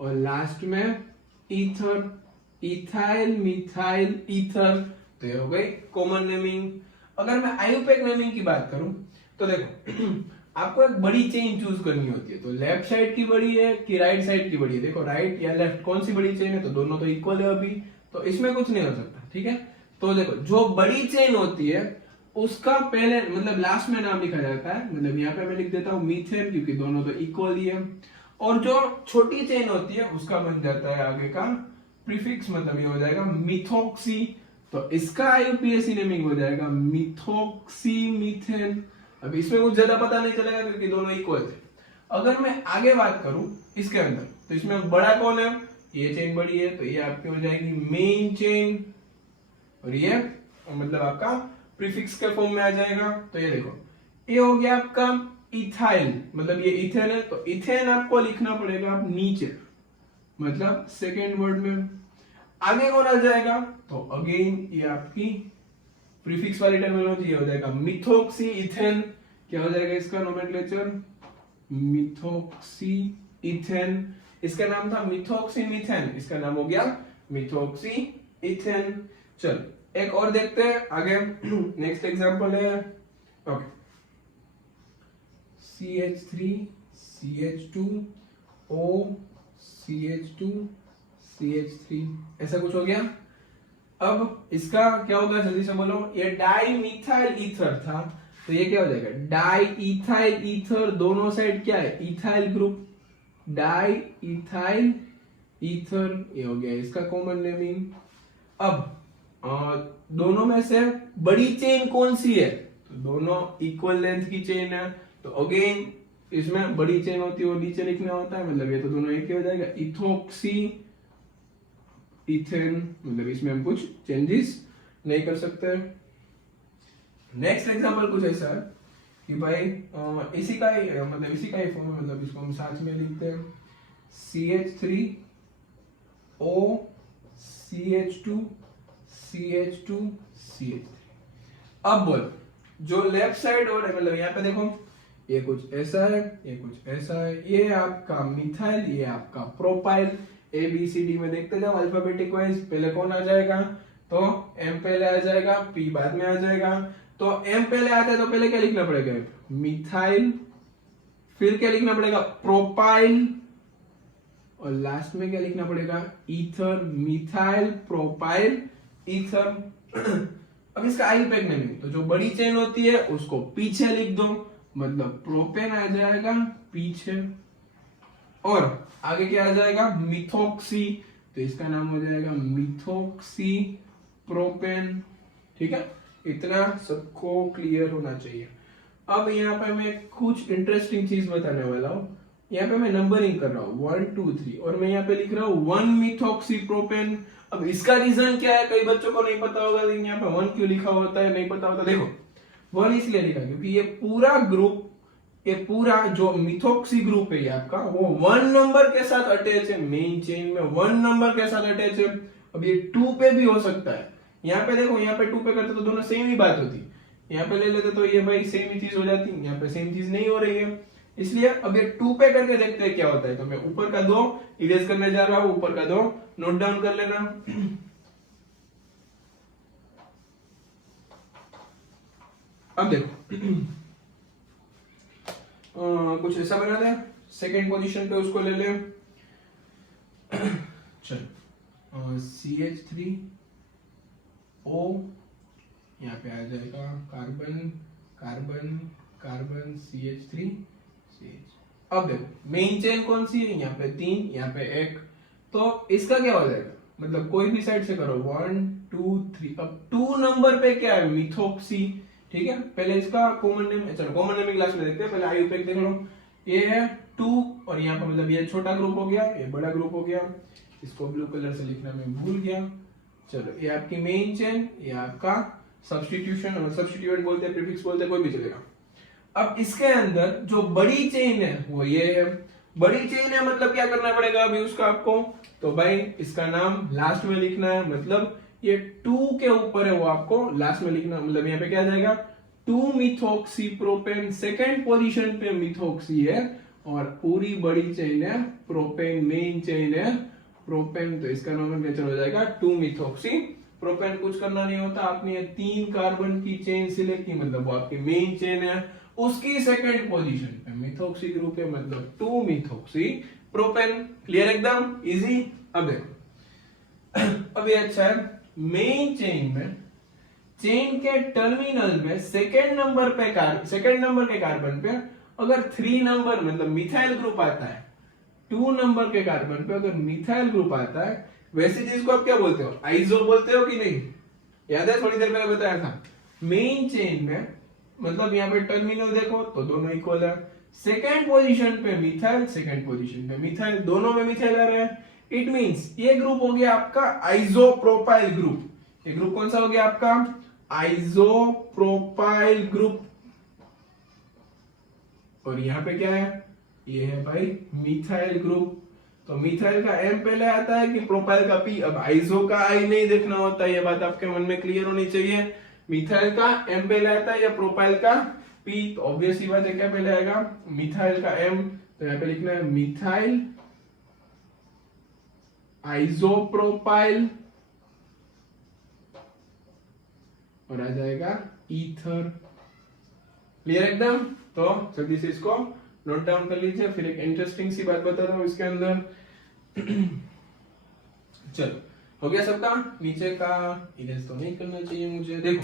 और लास्ट में ईथर, इथाइल मिथाइल ईथर। तो ये हो गई कॉमन नेमिंग। अगर मैं आयुपेक नेमिंग की बात करूं तो देखो आपको एक बड़ी चेन चूज करनी होती है, तो लेफ्ट साइड की बड़ी है कि राइट साइड की बड़ी है। देखो राइट या लेफ्ट कौन सी बड़ी चेन है, तो दोनों तो इक्वल है अभी, तो इसमें कुछ नहीं हो सकता, ठीक है। तो देखो जो बड़ी चेन होती है उसका पहले मतलब लास्ट में नाम लिखा जाता है, मतलब यहाँ पे मैं लिख देता हूँ मीथेन, क्योंकि दोनों तो इक्वल ही है। और जो छोटी चेन होती है उसका बन जाता है आगे का प्रीफिक्स, मतलब ये हो जाएगा मिथोक्सी, तो इसका आईयूपीएसी नेमिंग हो जाएगा मिथोक्सी मीथेन। अब इसमें कुछ ज्यादा पता नहीं चलेगा क्योंकि दोनों इक्वल थे। अगर मैं आगे बात करूं इसके अंदर, तो इसमें बड़ा कौन है, ये चेन बड़ी है, तो ये आपकी हो जाएगी मेन चेन, और ये मतलब आपका प्रीफिक्स के फॉर्म में आ जाएगा। तो ये देखो ये हो गया आपका इथाइल, मतलब ये इथेन है, तो इथेन आपको लिखना पड़ेगा आप नीचे, मतलब सेकेंड वर्ड में। आगे कौन आ जाएगा, तो अगेन ये आपकी प्रीफिक्स वाली टर्मिनोलॉजी हो जाएगा मिथोक्सी इथेन। क्या हो जाएगा इसका नोमेनक्लेचर, मिथोक्सी इथेन। इसका नाम था मिथोक्सी मीथेन, इसका नाम हो गया मिथोक्सी इथेन। चल एक और देखते हैं आगे। नेक्स्ट एग्जांपल है okay CH3 CH2 O CH2 CH3, ऐसा कुछ हो गया। अब इसका क्या होगा जल्दी से बोलो, ये डाई मिथाइल ईथर था, तो ये क्या हो जाएगा डाई इथाइल ईथर। दोनों साइड क्या है ethyl group, di ethyl ether, ये हो गया इसका कॉमन नेमिंग। अब दोनों में से बड़ी चेन कौन सी है, तो दोनों इक्वल लेंथ की चेन है, तो अगेन इसमें बड़ी चेन होती है वो नीचे लिखना होता है, मतलब ये तो दोनों एक ही हो जाएगा इथोक्सी इथेन, मतलब इसमें हम कुछ चेंजेस नहीं कर सकते। नेक्स्ट एग्जांपल कुछ ऐसा है कि भाई इसी का ही मतलब इसी का ही फॉर्म है, मतलब इसको हम साथ में लिखते हैं CH3O CH2 CH2 CH3। अब बोलो जो लेफ्ट साइड और है, मतलब यहाँ पे देखो ये कुछ ऐसा है, ये कुछ ऐसा है, ये आपका मिथाइल, ये आपका प्रोपाइल। ABCD में देखते जाओ अल्फाबेटिक वाइज, पहले कौन आ जाएगा, तो M पहले आ जाएगा, P बाद में आ जाएगा। तो M पहले आता है तो पहले क्या लिखना पड़ेगा मिथाइल, फिर क्या लिखना पड़ेगा प्रोपाइल, और लास्ट में क्या लिखना पड़ेगा ईथर, मिथाइल प्रोपाइल ईथर। अब इसका आईयूपेक नेमिंग, तो जो बड़ी चेन होती है उसको पीछे लिख दो, मतलब प्रोपेन आ जाएगा पीछे, और आगे क्या आ जाएगा मिथोक्सी, तो इसका नाम हो जाएगा मिथोक्सी प्रोपेन। ठीक है, इतना सबको क्लियर होना चाहिए। अब यहाँ पे मैं कुछ इंटरेस्टिंग चीज बताने वाला हूँ। यहाँ पे मैं नंबरिंग कर रहा हूँ 1 2 3, और मैं यहाँ पे लिख रहा हूँ 1 मिथोक्सी प्रोपेन। अब इसका रीजन क्या है, कई बच्चों को नहीं पता होगा यहाँ पे 1 क्यों लिखा होता है, नहीं पता होता। देखो 1 इसलिए लिखा क्योंकि ये पूरा ग्रुप, ये पूरा जो मिथोक्सी ग्रुप है ये आपका, वो 1 नंबर के साथ अटैच है, मेन चेन में 1 नंबर के साथ अटैच है। अब ये 2 पे भी हो सकता है, यहाँ पे देखो यहाँ पे 2 पे करते तो दोनों सेम ही बात होती, यहाँ पे ले लेते तो ये भाई सेम ही चीज हो जाती, यहाँ पे सेम चीज नहीं हो रही है। इसलिए अब ये 2 पे करके देखते हैं क्या होता है। तो मैं ऊपर का 2 इरेज करने जा रहा हूं, ऊपर का 2 नोट डाउन कर लेना। अब देखो कुछ ऐसा बना दे, सेकेंड पोजीशन पे उसको ले ले। चल CH3O यहाँ पे आ जाएगा carbon carbon carbon CH3 CH। अब देखो मेन चेन कौन सी है, यहाँ पे 3, यहाँ पे 1, तो इसका क्या हो जाएगा, मतलब कोई भी साइड से करो 1 2 3। अब 2 नंबर पे क्या है, मिथोक्सी, ठीक है। पहले इसका कॉमन नेम, चलो कॉमन नेम क्लास में देखते हैं, पहले आईयूपैक देख लो। ये है 2 और यहाँ पे मतलब ये छोटा ग्रुप हो गया, ये बड़ा ग्रुप हो गया। इसको ब्लू कलर से लिखना मैं भूल गया। चलो ये आपकी मेन चेन, ये आपका सब्स्टिट्यूशन, और सब्स्टिट्यूएंट बोलते हैं, प्रीफिक्स बोलते हैं, कोई भी चलेगा। अब इसके अंदर जो बड़ी चेन है वो ये है। बड़ी चेन है मतलब क्या करना पड़ेगा अभी उसका आपको, तो भाई इसका नाम लास्ट में लिखना है, मतलब ये 2 के ऊपर है वो आपको लास्ट में लिखना। मतलब यहाँ पे क्या जाएगा 2 मिथोक्सी प्रोपेन, सेकेंड पोजीशन पे मिथोक्सी है, और पूरी बड़ी चेन है प्रोपेन, मेन चेन है प्रोपेन, तो इसका नोमेनक्लेचर हो जाएगा 2 मिथोक्सी प्रोपेन। कुछ करना नहीं होता, आपने ये 3 कार्बन की चेन सिलेक्ट की, मतलब वो आपकी मेन चेन है, उसकी सेकेंड पोजीशन पे मिथोक्सी ग्रुप है, मतलब 2 मिथोक्सी प्रोपेन। क्लियर, एकदम इजी। अब देखो अब ये अच्छा है, मेन चेन में, चेन के टर्मिनल में सेकेंड नंबर के कार्बन पे अगर 3 नंबर मतलब मिथाइल ग्रुप आता है, 2 नंबर के कार्बन पे अगर मिथाइल ग्रुप आता है, वैसे चीज को आप क्या बोलते हो, आइसो बोलते हो कि नहीं, याद है थोड़ी देर पहले बताया था। मेन चेन में मतलब यहाँ पे टर्मिनल देखो तो दोनों इक्वल है, सेकेंड पोजीशन पे मिथाइल, सेकेंड पोजीशन पे मिथाइल, दोनों में मिथाइल आ रहा है। इट मींस ये ग्रुप हो गया आपका आइसोप्रोपाइल ग्रुप। ये ग्रुप कौन सा हो गया आपका, आइसोप्रोपाइल ग्रुप। और यहाँ पे क्या है, ये है भाई मिथाइल ग्रुप। तो मिथाइल का M पहले आता है कि प्रोपाइल का P। अब आइसो का I नहीं देखना होता, ये बात आपके मन में क्लियर होनी चाहिए। मिथाइल का M पहले आता है या प्रोपाइल का P, तो ऑब्वियस ही बात है क्या पहले आएगा, मिथाइल का M। तो यहाँ पे लिखना है मिथाइल आइसोप्रोपाइल, और आ जाएगा ईथर। क्लियर एकदम। तो जल्दी से इसको नोट डाउन कर लीजिए। फिर एक इंटरेस्टिंग सी बात बताता हूं इसके अंदर। चलो हो गया सबका, नीचे का इरेज तो नहीं करना चाहिए मुझे, देखो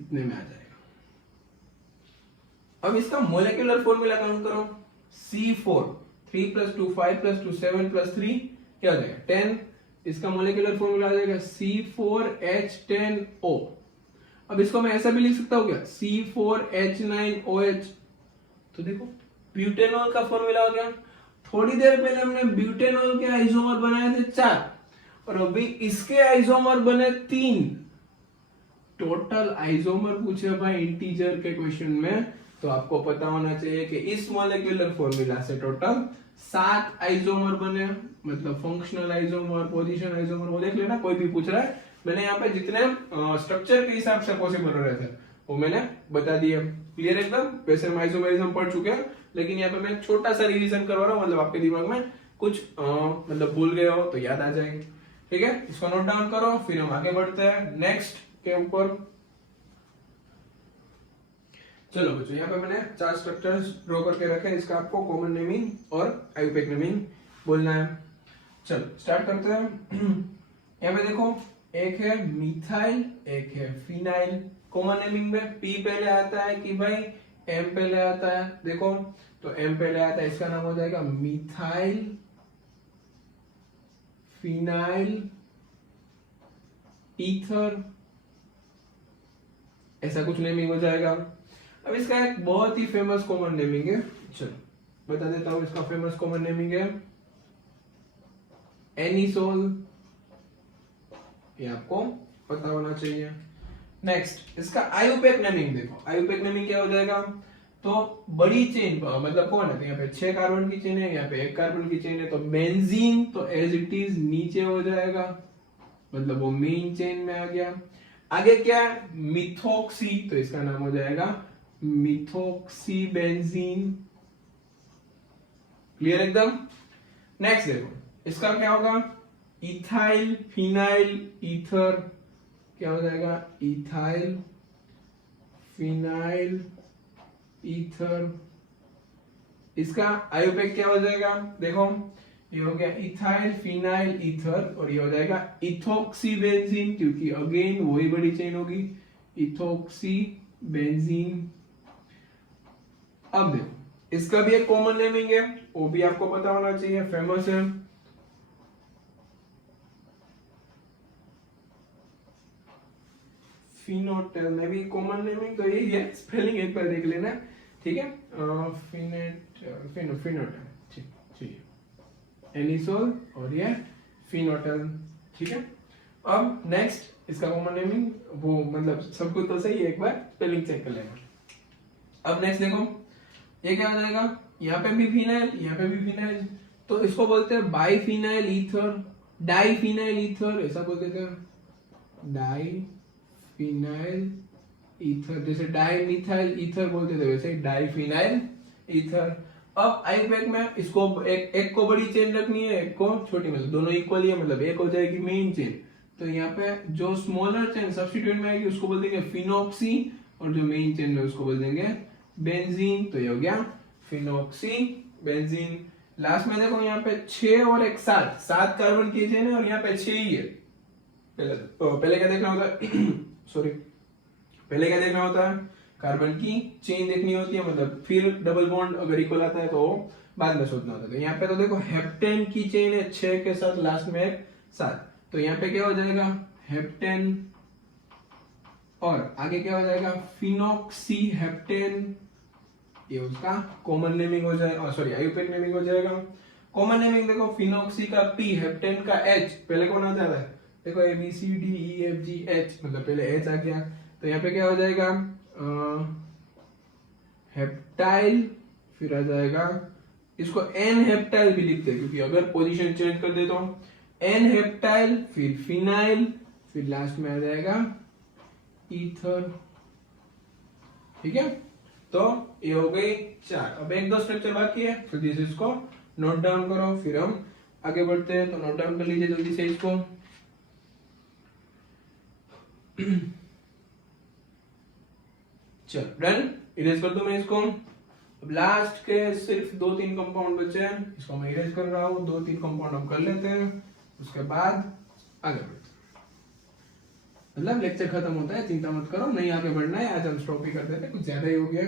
इतने में आ जाएगा। अब इसका मोलेकुलर फॉर्मूला काउंट करो, C4 3 + 2 5 + 2 7 + 3 क्या हो जाएगा 10। इसका मोलेकुलर फॉर्मूला आ जाएगा C4H10O। अब इसको मैं ऐसा भी लिख सकता हूं क्या, C4H9OH। तो देखो ब्यूटेनॉल का फॉर्मूला हो गया। थोड़ी देर पहले हमने ब्यूटेनॉल के आइसोमर बनाए थे 4, और अभी इसके आइसोमर बने 3। टोटल आइसोमर पूछे भाई इंटीजर के क्वेश्चन में, तो आपको पता होना चाहिए कि इस मोलेकुलर फॉर्मूला से टोटल 7 आइसोमर बने, मतलब फंक्शनल आइसोमर, पोजीशन आइसोमर, वो देख लेना कोई भी पूछ रहा है। मैंने यहाँ पे जितने स्ट्रक्चर के हिसाब से पॉसिबल हो रहे थे वो मैंने बता दिया। क्लियर एकदम। वैसे हम आइसोमेरिज्म पढ़ चुके हैं, लेकिन यहाँ पे मैं छोटा सा रिवीजन करवा रहा हूँ, मतलब आपके दिमाग में कुछ मतलब भूल गए हो तो याद आ जाएंगे। ठीक है, इसको नोट डाउन करो, फिर हम आगे बढ़ते हैं नेक्स्ट के ऊपर। चलो बच्चों, यहाँ पे मैंने 4 स्ट्रक्चर्स ड्रॉ करके रखे हैं, इसका आपको कॉमन नेमिंग और आईयूपैक नेमिंग बोलना है। चलो स्टार्ट करते हैं। यहाँ पे देखो एक है मिथाइल, एक है फिनाइल। कॉमन नेमिंग में P पहले आता है कि भाई M पहले आता है, देखो तो M पहले आता है, इसका नाम हो जाएगा मिथाइल फिनाइल ईथर, ऐसा कुछ नेमिंग हो जाएगा। अब इसका एक बहुत ही फेमस कॉमन नेमिंग है, चलो बता देता हूं। इसका फेमस कॉमन नेमिंग है एनिसोल, ये आपको पता होना चाहिए। नेक्स्ट इसका आईयूपैक नेमिंग देखो, आईयूपैक नेमिंग क्या हो जाएगा, तो बड़ी चेन मतलब कौन है, तो यहाँ पे 6 कार्बन की चेन है, यहाँ पे 1 कार्बन की चेन है, तो बेंजीन तो एज इट इज नीचे हो जाएगा, मतलब वो मेन चेन में आ गया। आगे क्या है मिथोक्सी, तो इसका नाम हो जाएगा मिथोक्सीबेंजीन। क्लियर एकदम। नेक्स्ट देखो इसका क्या होगा, इथाइल फिनाइल ईथर, क्या हो जाएगा, इथाइल फिनाइल ईथर। इसका आयुपेक क्या हो जाएगा, देखो ये हो गया इथाइल फिनाइल ईथर और ये हो जाएगा इथोक्सीबेंजीन, क्योंकि अगेन वही बड़ी चेन होगी, इथोक्सीबेंजीन। अब देखो इसका भी एक कॉमन नेमिंग है, वो भी आपको पता होना चाहिए, फेमस है। फिनोटेल में भी कॉमन नेमिंग तो यही है, स्पेलिंग एक बार देख लेना, ठीक है। फिनोटेल, ठीक, एनिसोल और ये फिनोटेल, ठीक है। अब नेक्स्ट इसका कॉमन नेमिंग, वो मतलब सब कुछ तो सही है, एक बार स्पेलिंग चेक कर लेना। अब नेक्स्ट देखो ये क्या हो जाएगा, यहाँ पे भी फिनाइल, यहाँ पे भी फिनाइल, तो इसको बोलते हैं बाईफिनाइल ईथर, डाईफिनाइल ईथर, ऐसा बोल देते हैं, डाईफिनाइल ईथर। जैसे डाई मिथाइल ईथर बोलते थे वैसे डाईफिनाइल ईथर। अब आयुपेक में इसको एक को बड़ी चेन रखनी है, एक को छोटी, मतलब दोनों इक्वल है, मतलब एक हो जाएगी मेन चेन। तो यहाँ पे जो स्मॉलर चेन सब्स्टिट्यूट में आएगी उसको बोल देंगे फिनोक्सी, और जो मेन चेन में उसको बोल देंगे बेंजीन। तो ये हो गया फिनोक्सी बेंजीन। लास्ट में देखो यहाँ पे 6 और एक 7 कार्बन की चेन है और यहाँ पे 6 ही है। पहले क्या देखना होता है सॉरी, पहले क्या देखना होता है, कार्बन की चेन देखनी होती है, मतलब फिर डबल बॉन्ड अगर इक्वल आता है तो बाद में सोचना होता है। तो यहाँ पे तो देखो हेप्टेन की चेन है 6 के साथ, लास्ट में एक 7, तो यहाँ पे क्या हो जाएगा हेप्टेन, और आगे क्या हो जाएगा फिनोक्सी हेप्टेन, ये उसका कॉमन नेमिंग हो जाएगा, सॉरी आयुपेक नेमिंग हो जाएगा। कॉमन नेमिंग देखो फिनोक्सी का P, हेप्टेन का H, पहले कौन आ जाता है, देखो ABCDEFGH, मतलब पहले H आ गया, तो यहाँ पे क्या हो जाएगा हेप्टाइल, फिर आ जाएगा, इसको N हेप्टाइल भी लिखते हैं क्योंकि अगर पोजीशन चेंज कर दे तो N हेप्टाइल, फिर फिनाइल, फिर लास्ट में आ जाएगा ईथर, ठीक है। तो ये हो गई 4। अब 1-2 स्ट्रक्चर बाकी है, तो दिस इसको नोट डाउन करो, फिर हम आगे बढ़ते हैं। तो नोट डाउन कर लीजिए जल्दी से इसको। चल डन, इरेज कर दूं मैं इसको। अब लास्ट के सिर्फ 2-3 कंपाउंड बचे हैं, इसको मैं इरेज कर रहा हूँ। 2-3 कंपाउंड हम कर लेते हैं, उसके बाद आगे बढ़ते हैं। मतलब लेक्चर खत्म होता है, चिंता मत करो, नहीं आगे बढ़ना है, आज हम स्टॉप ही कर देते हैं, कुछ ज्यादा ही हो गया।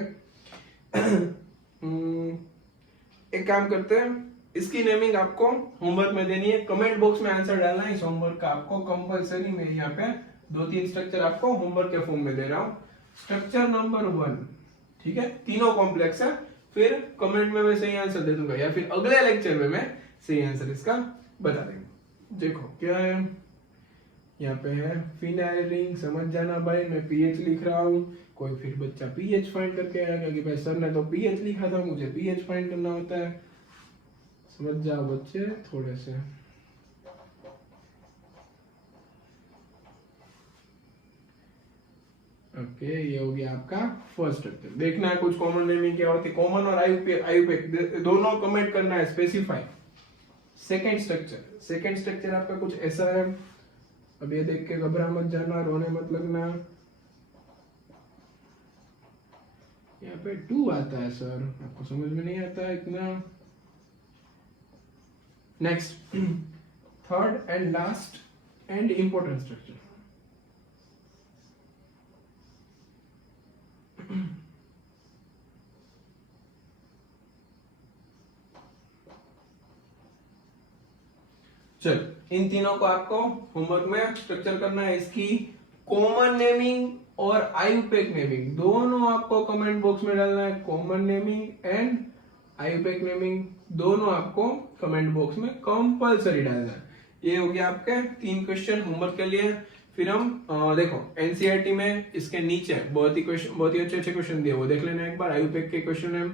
एक काम करते हैं, इसकी नेमिंग आपको होमवर्क में देनी है, कमेंट बॉक्स में आंसर डालना है इस होमवर्क का आपको कंपलसरी। मैं यहाँ पे 2-3 स्ट्रक्चर आपको होमवर्क के फॉर्म में दे रहा हूँ। स्ट्रक्चर नंबर 1, ठीक है, तीनों कॉम्प्लेक्स है, फिर कमेंट में मैं सही आंसर दे दूंगा या फिर अगले लेक्चर में मैं सही आंसर इसका बता देंगे। देखो क्या है, यहाँ पे है फिनाइल रिंग, समझ जाना भाई, मैं पीएच लिख रहा हूँ। कोई फिर बच्चा पीएच फाइंड करके आएगा कि भाई सर ने तो पीएच लिखा था, मुझे पीएच फाइंड करना होता है। समझ जाओ बच्चे थोड़े से। ओके, ये हो गया आपका फर्स्ट स्ट्रक्चर। देखना है कुछ कॉमन नेमिंग क्या होती है, कॉमन और आयुपेक दोनों कमेंट करना है, स्पेसिफाई। सेकंड स्ट्रक्चर आपका कुछ ऐसा है, अब ये देख के घबरा मत जाना, रोने मत लगना। यहाँ पे 2 आता है सर, आपको समझ में नहीं आता है इतना। Next, third and last and important structure. चल, इन तीनों को आपको होमवर्क में स्ट्रक्चर करना है। इसकी कॉमन नेमिंग और आयुपेक नेमिंग दोनों आपको कमेंट बॉक्स में डालना है। Common naming and IUPAC naming दोनों आपको कमेंट बॉक्स में कंपलसरी डालना है। ये हो गया आपके 3 क्वेश्चन होमवर्क के लिए। फिर हम देखो एनसीईआरटी में इसके नीचे बहुत ही अच्छे क्वेश्चन दिए, वो देख लेना एक बार, आयुपेक के क्वेश्चन है।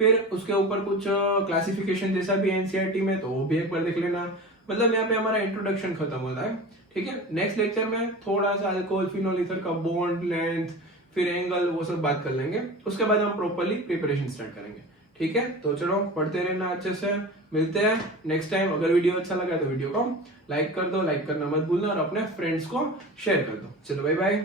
फिर उसके ऊपर कुछ क्लासिफिकेशन जैसा भी एनसीईआरटी में, तो वो भी एक बार देख लेना। मतलब यहाँ पे हमारा इंट्रोडक्शन खत्म होता है, ठीक है। नेक्स्ट लेक्चर में थोड़ा सा अल्कोहल फिनोल ईथर का बॉन्ड लेंथ, फिर एंगल, वो सब बात कर लेंगे। उसके बाद हम प्रॉपरली प्रिपरेशन स्टार्ट करेंगे। ठीक है, तो चलो पढ़ते रहना अच्छे से। मिलते हैं नेक्स्ट टाइम। अगर वीडियो अच्छा लगा तो वीडियो को लाइक कर दो, लाइक करना मत भूलना, और अपने फ्रेंड्स को शेयर कर दो। चलो बाय बाय।